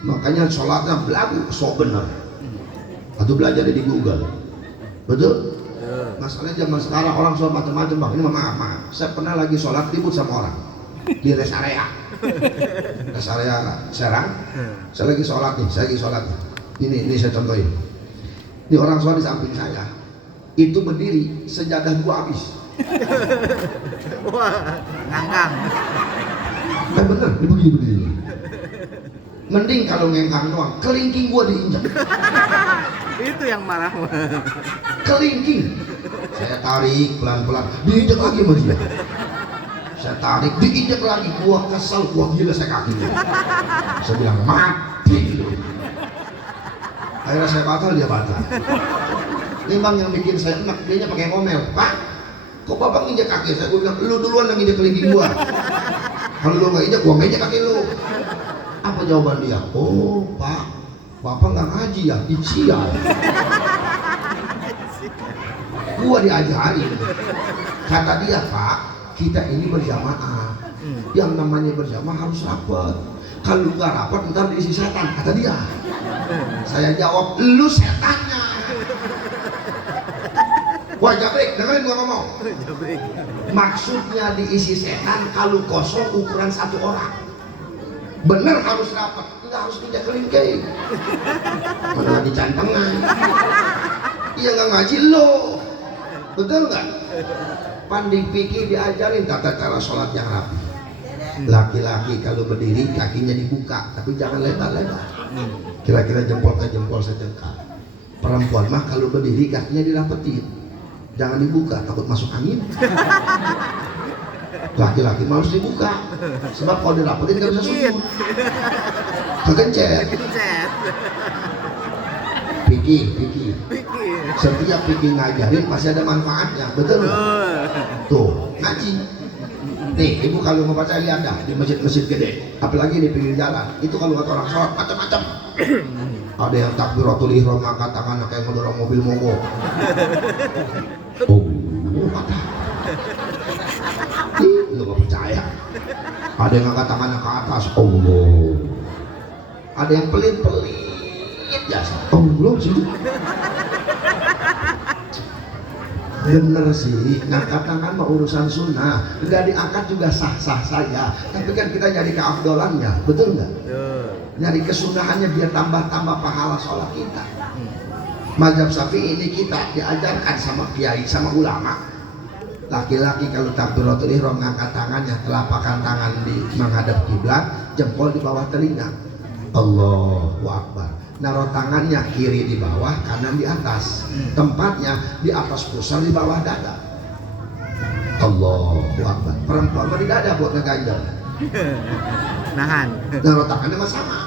Makanya sholatnya belagu sok bener. Atau belajar di Google. Betul? Masalahnya zaman sekarang orang sholat macam-macam bang. Ini maaf. Saya pernah lagi sholat ribut sama orang di rest area Serang. Saya lagi sholat nih. Ini saya contohin. Ini orang sholat di samping saya. Itu berdiri, sejadah 2 habis. Wah, ngangkang. Bener, begini. Mending kalau ngengkang doang, kelingking gua diinjak. Itu yang marah. Kelingking. Saya tarik pelan-pelan, diinjak lagi sama dia. Saya tarik, diinjak lagi, gua kesel, gua gila saya kakinya. Saya bilang mati lu. Akhirnya saya batal, dia batal. Ini bang yang bikin saya enak, dia pakai ngomel. Pak, kok bapak injak kaki saya? Gua bilang, lu duluan yang injak kelingking gua. Kalau lu nggak injak, gua nggak injak kaki lu. Apa jawaban dia? Oh pak, bapak nggak ngaji ya? Icial. Gua diajarin. Kata dia, Pak, kita ini berjamaah. Yang namanya berjamaah harus rapat. Kalau nggak rapat ntar diisi setan, kata dia. Saya jawab, lu setannya. Wah Jabrik, dengerin gua ngomong. Maksudnya diisi setan kalau kosong ukuran satu orang. Bener harus rapat, nggak harus pindah kelingking. Mana lagi cantengan. Iya nggak ngaji lo. Betul nggak? Panding pikir diajarin tata cara sholat yang rapi. Laki-laki kalau berdiri kakinya dibuka, tapi jangan lebar-lebar. Kira-kira jempol ke jempol sejengkal. Perempuan mah kalau berdiri kakinya dirapetin, jangan dibuka, takut masuk angin. Laki-laki mah harus dibuka, sebab kalau dirapetin nggak bisa sujud. Kegencet. Pikir. Setiap pikir ngajarin pasti ada manfaatnya, betul nggak? Tuh, ngaji. Nih, ibu kalau mau baca lihat dah di masjid-masjid gede, apalagi di pinggir jalan. Itu kalau kata orang sholat macam-macam. Ada yang takbiratul ihram angkat tangan kayak ngedorong mobil mogok. Oh, kata. Lu gak percaya? Ada yang angkat tangannya ke atas. Allah. Ada yang pelit-pelit jasa. Allah sih. Bener sih, ngangkat tangan mah urusan sunnah. Nggak diangkat juga sah-sah saja. Tapi kan kita nyari keafdolannya, betul nggak? Nyari kesunahannya biar tambah-tambah pahala sholat kita. Mazhab Syafi'i ini kita diajarkan sama kiai, sama ulama. Laki-laki kalau takbiratul ihram ngangkat tangannya, telapakan tangan di menghadap kiblat, jempol di bawah telinga. Allahu Akbar. Naruh tangannya kiri di bawah, kanan di atas. Tempatnya di atas pusar, di bawah dada. Allahu Akbar. Perempuan mah di dada buat ngeganjel. Nahan. Naruh tangannya mah sama.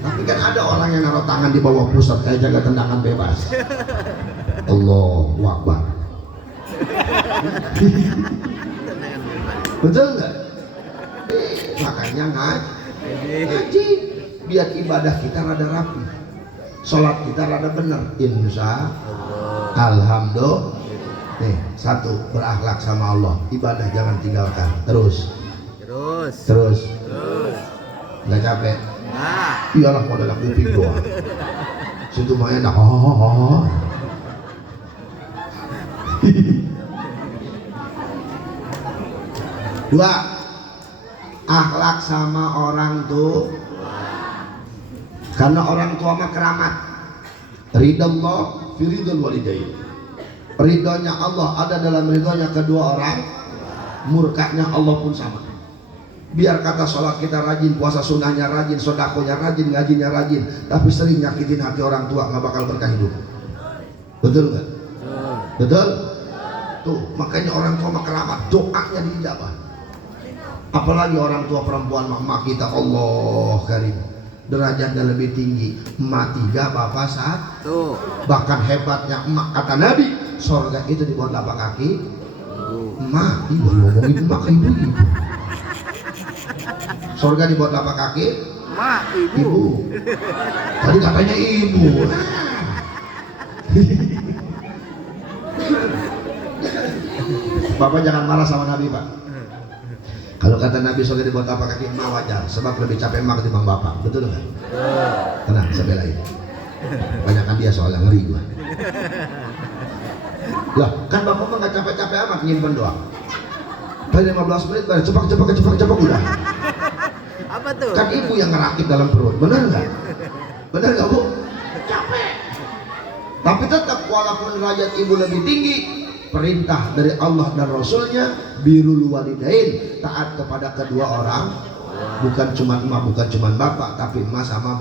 Tapi kan ada orang yang naruh tangan di bawah pusat kayak jaga tendangan bebas. Allahu Akbar. Betul nggak? Makanya ngaji biar ibadah kita rada rapi, sholat kita rada bener. Insya Alhamdulillah. Nih, satu, berakhlak sama Allah, ibadah jangan tinggalkan. Terus nggak capek? Iyalah modal kuping doang. Situ mah enak. Dua, akhlak sama orang tuh, karena orang tua mah keramat. Ridallah fi ridal walidain. Ridhonya Allah ada dalam ridhonya kedua orang, murkanya Allah pun sama. Biar kata sholat kita rajin, puasa sunnahnya rajin, sodakonya rajin, ngajinya rajin, tapi sering nyakitin hati orang tua, nggak bakal berkah hidup. Betul nggak? Betul? Tuh, makanya orang tua mah keramat, doanya diijabah. Apalagi orang tua perempuan mama kita, Allah karim, derajatnya lebih tinggi. Emak 3, bapak 1. Bahkan hebatnya emak, kata Nabi, sorga itu di bawah telapak kaki emak. Ibu ngomongin emak ke ibu. Sorga di bawah telapak kaki emak, ibu. Tadi katanya ibu. Bapak jangan marah sama Nabi, Pak. Kalau kata Nabi surga di bawah telapak kaki emak wajar, sebab lebih capek emak ketimbang bapak. Betul nggak? Tenang, saya belain. Banyakan dia soalnya, ngeri gua. Lah, kan bapak mah nggak capek-capek amat nyimpen doang. Paling 15 menit, cepak udah. Apa tuh? Kan ibu yang ngerakit dalam perut, benar nggak? Benar nggak bu? Capek. Tapi tetap walaupun derajat ibu lebih tinggi, perintah dari Allah dan Rasulnya, birrul walidain, taat kepada kedua orang, bukan cuma emak, bukan cuma bapak, tapi emak sama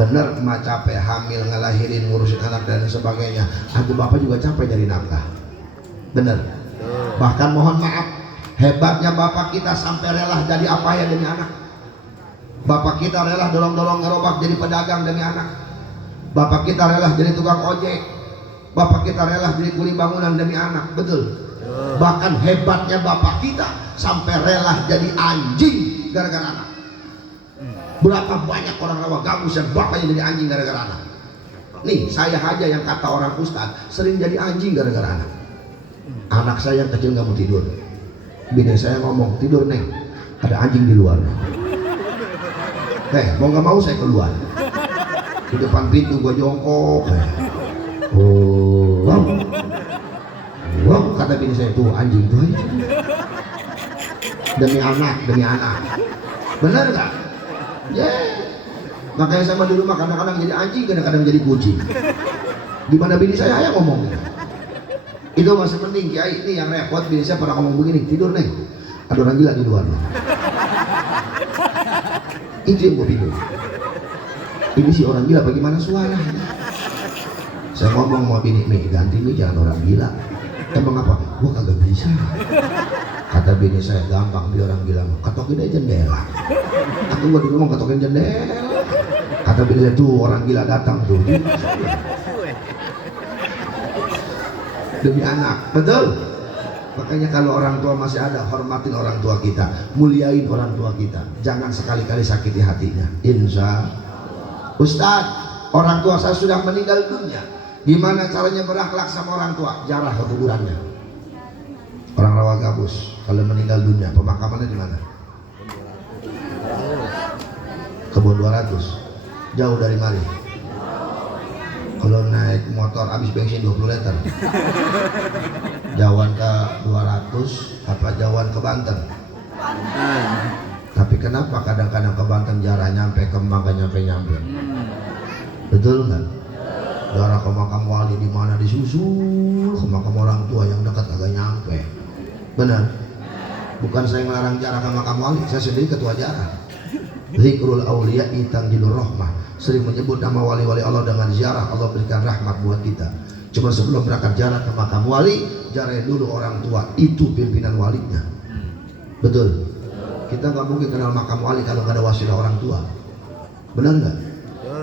bener. Emak capek hamil, ngelahirin, ngurusin anak dan sebagainya, aku bapak juga capek dari nafkah, bener. Bahkan mohon maaf, hebatnya bapak kita sampai rela jadi apa ya demi anak. Bapak kita rela dorong-dorong ngerobak jadi pedagang demi anak. Bapak kita rela jadi tukang ojek. Bapak kita rela jadi kuli bangunan demi anak, betul. Bahkan hebatnya bapak kita sampai rela jadi anjing gara-gara anak. Berapa banyak orang rawa gabus yang bapaknya jadi anjing gara-gara anak. Nih saya aja yang kata orang ustad sering jadi anjing gara-gara anak. Anak saya yang kecil nggak mau tidur, bini saya ngomong, tidur neng, ada anjing di luar. Mau nggak mau saya keluar, di depan pintu gua jongkok. Oh, wow, kata bini saya, tuh anjing tuh aja. Demi anak, bener nggak? Makanya sama di rumah kadang-kadang jadi anjing, kadang-kadang jadi kucing. Gimana bini saya yang ngomong? Itu masih penting, Kiai. Ini yang repot, bini saya pernah ngomong begini, tidur neng, ada orang gila di luar. Itu yang gue bingung. Ini si orang gila bagaimana suaranya? Saya ngomong mau bini, nih ganti nih, jangan orang gila. Emang apa? Gua kagak bisa. Kata bini saya, gampang, dia orang bilang ketokin aja jendela. Aku gua di rumah ketokin jendela. Kata bini saya, tuh orang gila datang tuh. Demi anak, betul. Makanya kalau orang tua masih ada, hormatin orang tua kita, muliain orang tua kita, jangan sekali-kali sakiti hatinya. Insya Ustadz, orang tua saya sudah meninggal dunia, gimana caranya berakhlak sama orang tua? Jarah ke kuburannya. Orang rawa gabus kalau meninggal dunia, pemakamannya di mana? Kebun 200, jauh dari mari. Kalau naik motor habis bensin 20 liter. Jauhan ke 200 apa jauhan ke Banten? Tapi kenapa kadang-kadang ke Banten jarah nyampe, Kembang gak nyampe-nyampe? Betul nggak? Jarah ke makam wali di mana disusul ke makam orang tua yang dekat agak nyampe. Benar? Bukan saya melarang jarah ke makam wali, saya sendiri ketua jarah. Zikrul auliya itanjilur rahmah, sering menyebut nama wali-wali Allah dengan ziarah, Allah berikan rahmat buat kita. Cuma sebelum berangkat jarah ke makam wali, jarah dulu orang tua, itu pimpinan walinya. Betul? Kita nggak mungkin kenal makam wali kalau nggak ada wasilah orang tua. Benar nggak?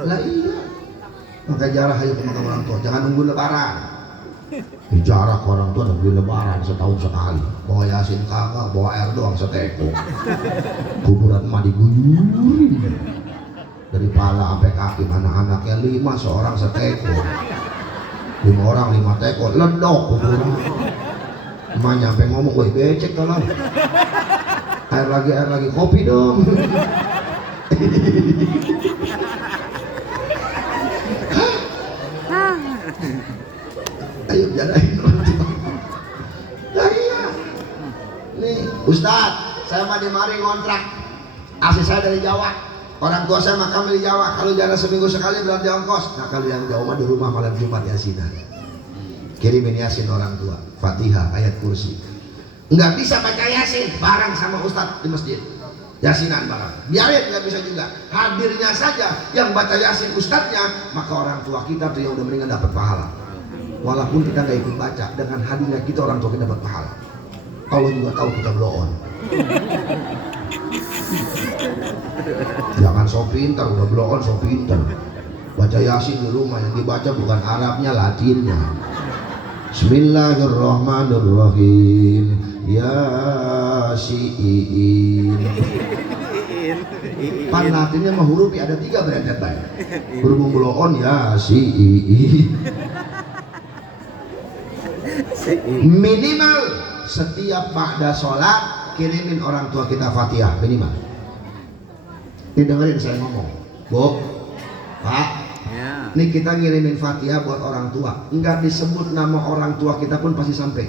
Lah iya. Maka jarah ayo ke makam orang tua, jangan nunggu lebaran. Jarah ke orang tua nunggu lebaran setahun sekali. Bawa yasin kagak, bawa air doang seteko. Kuburan mah diguyurin. Dari pala sampai kaki, mana anaknya 5, seorang seteko. 5 orang 5 teko, ledok kuburan. Emak nyampe ngomong, woi becek tolong. Air lagi, kopi dong. Ayo jadain orang tua. Ya iya. Nih Ustadz, saya mah di mari ngontrak. Asli saya dari Jawa. Orang tua saya makam di Jawa. Kalau jalan seminggu sekali berarti ongkos. Nah kalau yang jauh mah di rumah malam Jumat yasinan. Kirimin yasin orang tua, Fatihah, ayat kursi. Nggak bisa baca yasin bareng sama Ustadz di masjid. Yasinan bareng. Biarin nggak bisa juga. Hadirnya saja yang baca yasin Ustadznya, maka orang tua kita tuh yang udah meninggal dapat pahala. Walaupun kita nggak ikut baca, dengan hadirnya kita orang tua kita dapat pahala. Allah juga tahu kita blow on. Jangan so pintar, udah blow on so pintar. Baca yasin di rumah, yang dibaca bukan Arabnya, Latinnya. Bismillahirrahmanirrahim. Yasin. Pan Latinnya mah huruf ada 3 berentet baik. Berhubung blow on Yasin. Minimal setiap ba'da sholat kirimin orang tua kita Fatihah minimal. Ini dengerin saya ngomong, Bu, Pak, ini kita ngirimin Fatihah buat orang tua. Enggak disebut nama orang tua kita pun pasti sampai.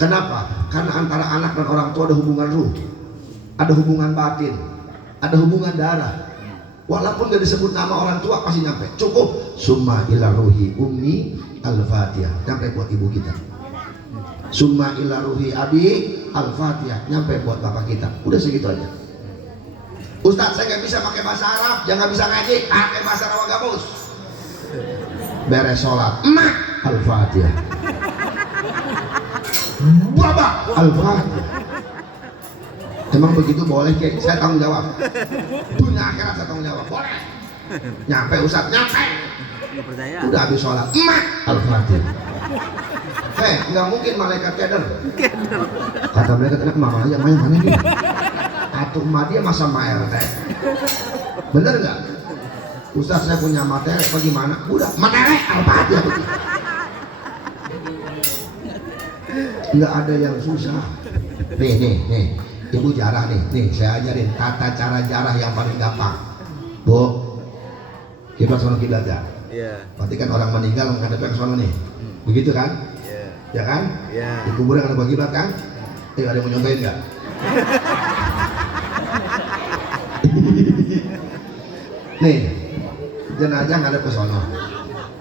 Kenapa? Karena antara anak dan orang tua ada hubungan ruh, ada hubungan batin, ada hubungan darah. Walaupun gak disebut nama orang tua pasti nyampe. Cukup summa ila ruhi ummi al-fatihah, nyampe buat ibu kita. Summa ila ruhi abi al-fatihah, nyampe buat bapak kita. Udah segitu aja. Ustadz, saya gak bisa pakai bahasa Arab, jangan bisa ngaji, pakai bahasa Rawa Gabus. Beres sholat, emak al-fatihah, bapak al-fatihah. Emang begitu boleh, Kek? Saya tanggung jawab. Dunia akhirat saya tanggung jawab. Boleh. Nyampe Ustadz, nyampe. Nggak percaya. Udah habis sholat, emak al-fatihah. Nggak mungkin malaikat keder. Kata malaikat, enak mama aja, main mana nih? Atur dia masa maer teh. Bener nggak? Ustadz, saya punya materi, bagaimana? Udah, materi al-fatihah begitu. Nggak ada yang susah. Nih. Ibu jarah nih, saya ajarin tata cara jarah yang paling gampang. Bu, kiblat sono kiblat ya. Iya. Berarti kan orang meninggal menghadap ke sono nih. Begitu kan? Iya. Ya kan? Iya. Di kuburan ada kiblat kan? Ada yang mau nyontohin nggak? Nih, jenazah ngadep ke sono.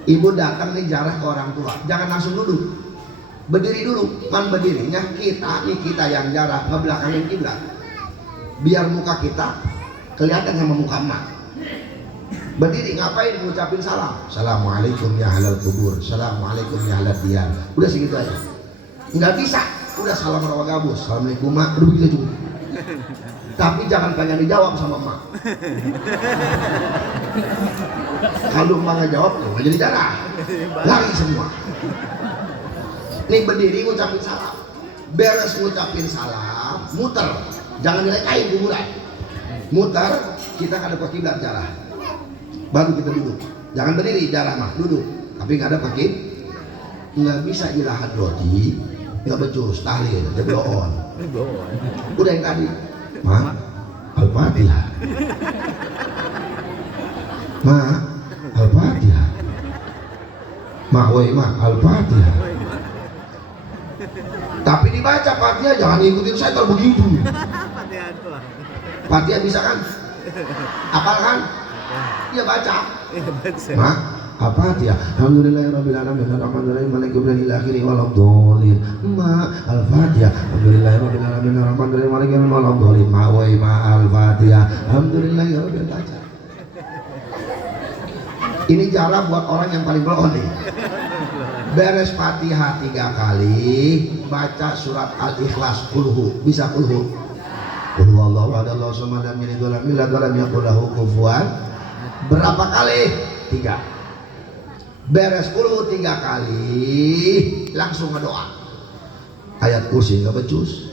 Ibu datang nih jarah ke orang tua, jangan langsung duduk. Berdiri dulu, kan berdirinya kita yang jarah ngebelakangin kiblat, biar muka kita kelihatan sama muka emak. Berdiri ngapain? Ngucapin salam. Assalamualaikum ya halal kubur, assalamualaikum ya halal diyar. Udah segitu aja. Nggak bisa, udah salam Rawa Gabus, assalamualaikum mak, udah begitu cukup. Tapi jangan banyak dijawab sama emak. Kalau emak nggak jawab, nggak jadi jarah, lari semua. Nih berdiri ngucapin salam, beres ngucapin salam, muter, jangan direkain kuburan, muter, kita ada ke kiblat jarah, baru kita duduk, jangan berdiri jarah mah, duduk, tapi nggak ada pakai, nggak bisa ilahat roti, nggak becus, tahlil, jebloon, udah yang tadi, ma, al-fatihah, ma, al-fatihah, ma, al-fatihah. Tapi dibaca Fatihah, jangan ikutin saya kalau begitu. Fatihah tuh. Fatihah bisa kan? Apal kan? Dia baca. Mak, Al-Fatihah. Alhamdulillahirabbil alamin arrahmanirrahim maliki yaumiddin akhiri waladhdallin. Ma, Al-Fatihah. Alhamdulillahirabbil alamin arrahmanirrahim maliki yaumiddin waladhdallin. Ma Al-Fatihah. Alhamdulillahirabbil alamin. Ini cara buat orang yang paling belum nih. Beres Fatihah 3 kali, baca surat Al-Ikhlas, kulhu, bisa kulhu. Kulhu Allahu ahad Allahu samad lam yalid walam yulad walam yakul lahu kufuwan. Berapa kali? 3. Beres kulhu 3 kali, langsung berdoa. Ayat kursi nggak becus,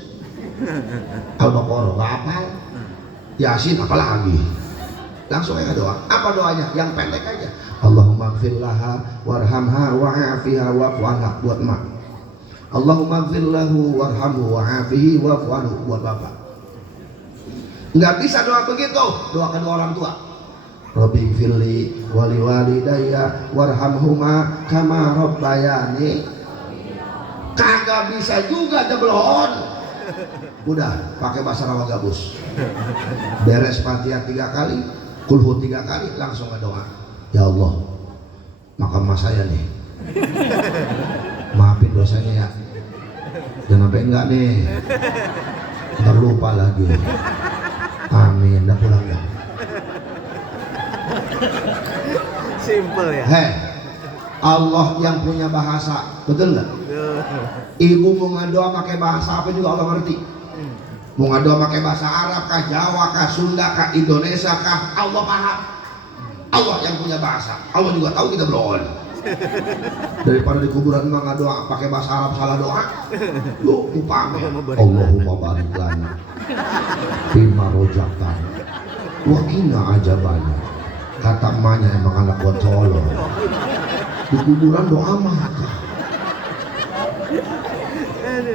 Al-Baqarah nggak hafal, Yasin apalagi. Langsung aja doa. Apa doanya? Yang pendek aja. Allahumma gfir laha warhamha wa'afiha wa'fu anha buat emak. Allahumma gfir lahu warhamhu wa'afihi wa'fu anhu buat bapak. Nggak bisa doa begitu, doa kedua orang tua. Rabbi gfirli wali walidayya warhamhuma kama rabbayani. Kagak bisa juga jeblon. Udah pakai bahasa Rawa Gabus. Beres Fatihah 3 kali, kulhu 3 kali, langsung doa. Ya Allah, makam mas saya nih, maafin dosanya ya, jangan sampai enggak nih, ntar lupa lagi. Amin, dah pulang ya. Simple ya. Allah yang punya bahasa, betul nggak? Ibu mau ngadoa pakai bahasa apa juga Allah ngerti. Mau ngadoa pakai bahasa Arab kah, Jawa kah, Sunda kah, Indonesia kah, Allah paham. Allah yang punya bahasa, Allah juga tahu kita belum. Daripada di kuburan memang doa pakai bahasa Arab salah doa, lu upama Allahumma barik lana bima rojakan wa qina ajabana. Kata emaknya emang anak buat colok. Di kuburan doa mah.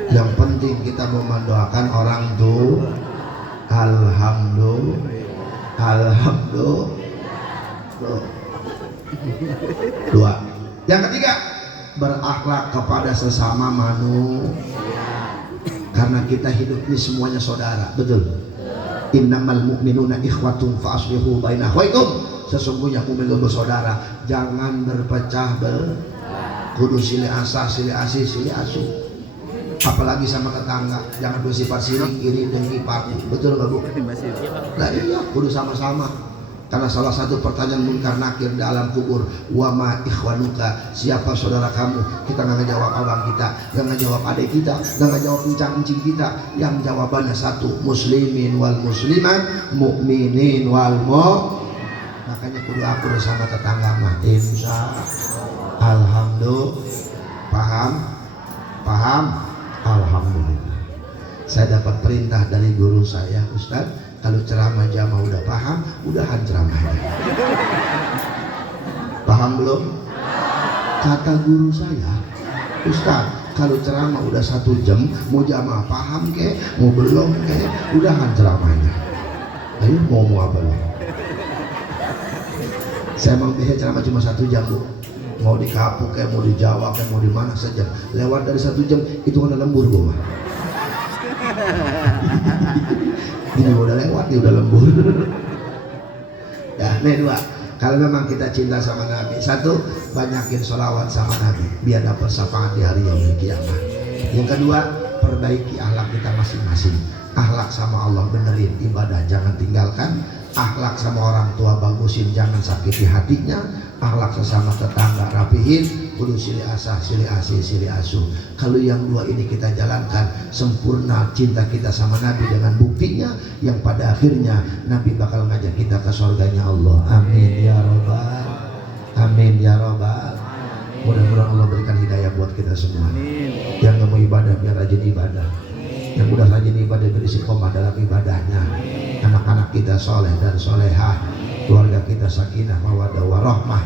Yang penting kita mau mendoakan orang tuh, alhamdulillah. 2. Yang ketiga, berakhlak kepada sesama manusia. Karena kita hidup ini semuanya saudara, betul? innamal mu'minuna ikhwatun fa aslihu baina akhwaikum. Sesungguhnya mukmin itu bersaudara, jangan berpecah belah. Kudu silih asah, silih asih, silih asuh. Apalagi sama tetangga, jangan bersifat sirik, iri, dengki, parti. Betul nggak Bu? Nah iya, kudu sama-sama. Karena salah satu pertanyaan munkar nakir di alam kubur, wama ikhwanuka, siapa saudara kamu? Kita nggak ngejawab abang kita, nggak ngejawab adik kita, nggak ngejawab encang-encing kita. Yang jawabannya satu, muslimin wal muslimat, mukminin wal makanya kudu aku sama tetangga mah. Insya alhamdulillah. Paham? Alhamdulillah. Saya dapat perintah dari guru saya, Ustadz, kalau ceramah jamaah udah paham, udahan ceramahnya. Paham belum? Kata guru saya, Ustaz, kalau ceramah udah 1 jam, mau jamaah paham ke, mau belum ke, udahan ceramahnya. Ayo mau apa lo? Saya mau biasa ceramah cuma 1 jam Bu. Mau di Kapuk kayak, mau di Jawa kayak, mau di mana saja. Lewat dari 1 jam itu kan lembur Bu mah. Ini udah lewat, ini udah lembur. Ya, nih 2. Kalau memang kita cinta sama Nabi, 1, banyakin sholawat sama Nabi biar dapat syafaat di hari yaumil kiamah. Yang kedua, perbaiki akhlak kita masing-masing. Akhlak sama Allah benerin, ibadah jangan tinggalkan. Akhlak sama orang tua bagusin, jangan sakiti hatinya. Akhlak sesama tetangga rapihin, kudu silih asah, silih asih, silih asuh. Kalau yang 2 ini kita jalankan, sempurna cinta kita sama Nabi dengan buktinya yang pada akhirnya Nabi bakal ngajak kita ke surganya Allah. Amin ya robbal, amin ya robbal. Mudah-mudahan Allah berikan hidayah buat kita semua. Yang nggak mau ibadah biar rajin ibadah, yang udah rajin ibadah beristiqomah dalam ibadahnya. Anak-anak kita soleh dan solehah, keluarga kita sakinah mawaddah warahmah.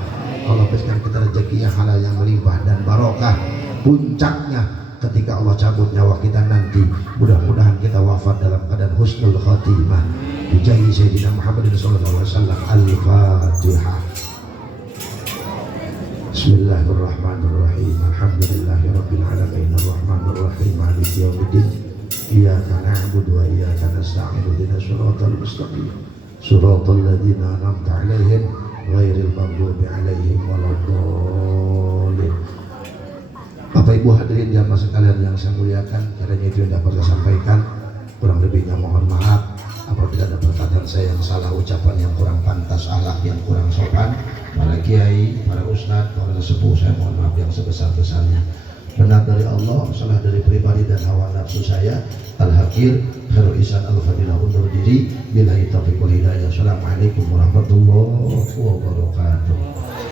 Allah berikan kita rezeki yang halal yang melimpah dan barokah. Puncaknya ketika Allah cabut nyawa kita nanti, mudah-mudahan kita wafat dalam keadaan husnul khatimah. Bijahi Sayyidina Muhammadin sallallahu alaihi wasallam. Al-Fatihah. Bismillahirrahmanirrahim. Alhamdulillahirabbil alamin arrahmanir rahim maliki yaumiddin. Iyyaka na'budu wa iyyaka nasta'in ihdinas siratal mustaqim siratal ladzina an'amta 'alaihim ghairil maghdubi 'alaihim waladdallin. Bapak Ibu hadirin jamaah sekalian yang saya muliakan, kiranya itu yang dapat saya sampaikan. Kurang lebihnya mohon maaf apabila ada perkataan saya yang salah, ucapan yang kurang pantas, akhlak yang kurang sopan. Para kiai, para ustadz, para sesepuh, saya mohon maaf yang sebesar-besarnya. Benar dari Allah, salah dari pribadi dan hawa nafsu saya. Al-Hakir, Khairul Ihsan Al-Fadilah undur diri. Billahi taufiq wal hidayah. Assalamualaikum warahmatullahi wabarakatuh.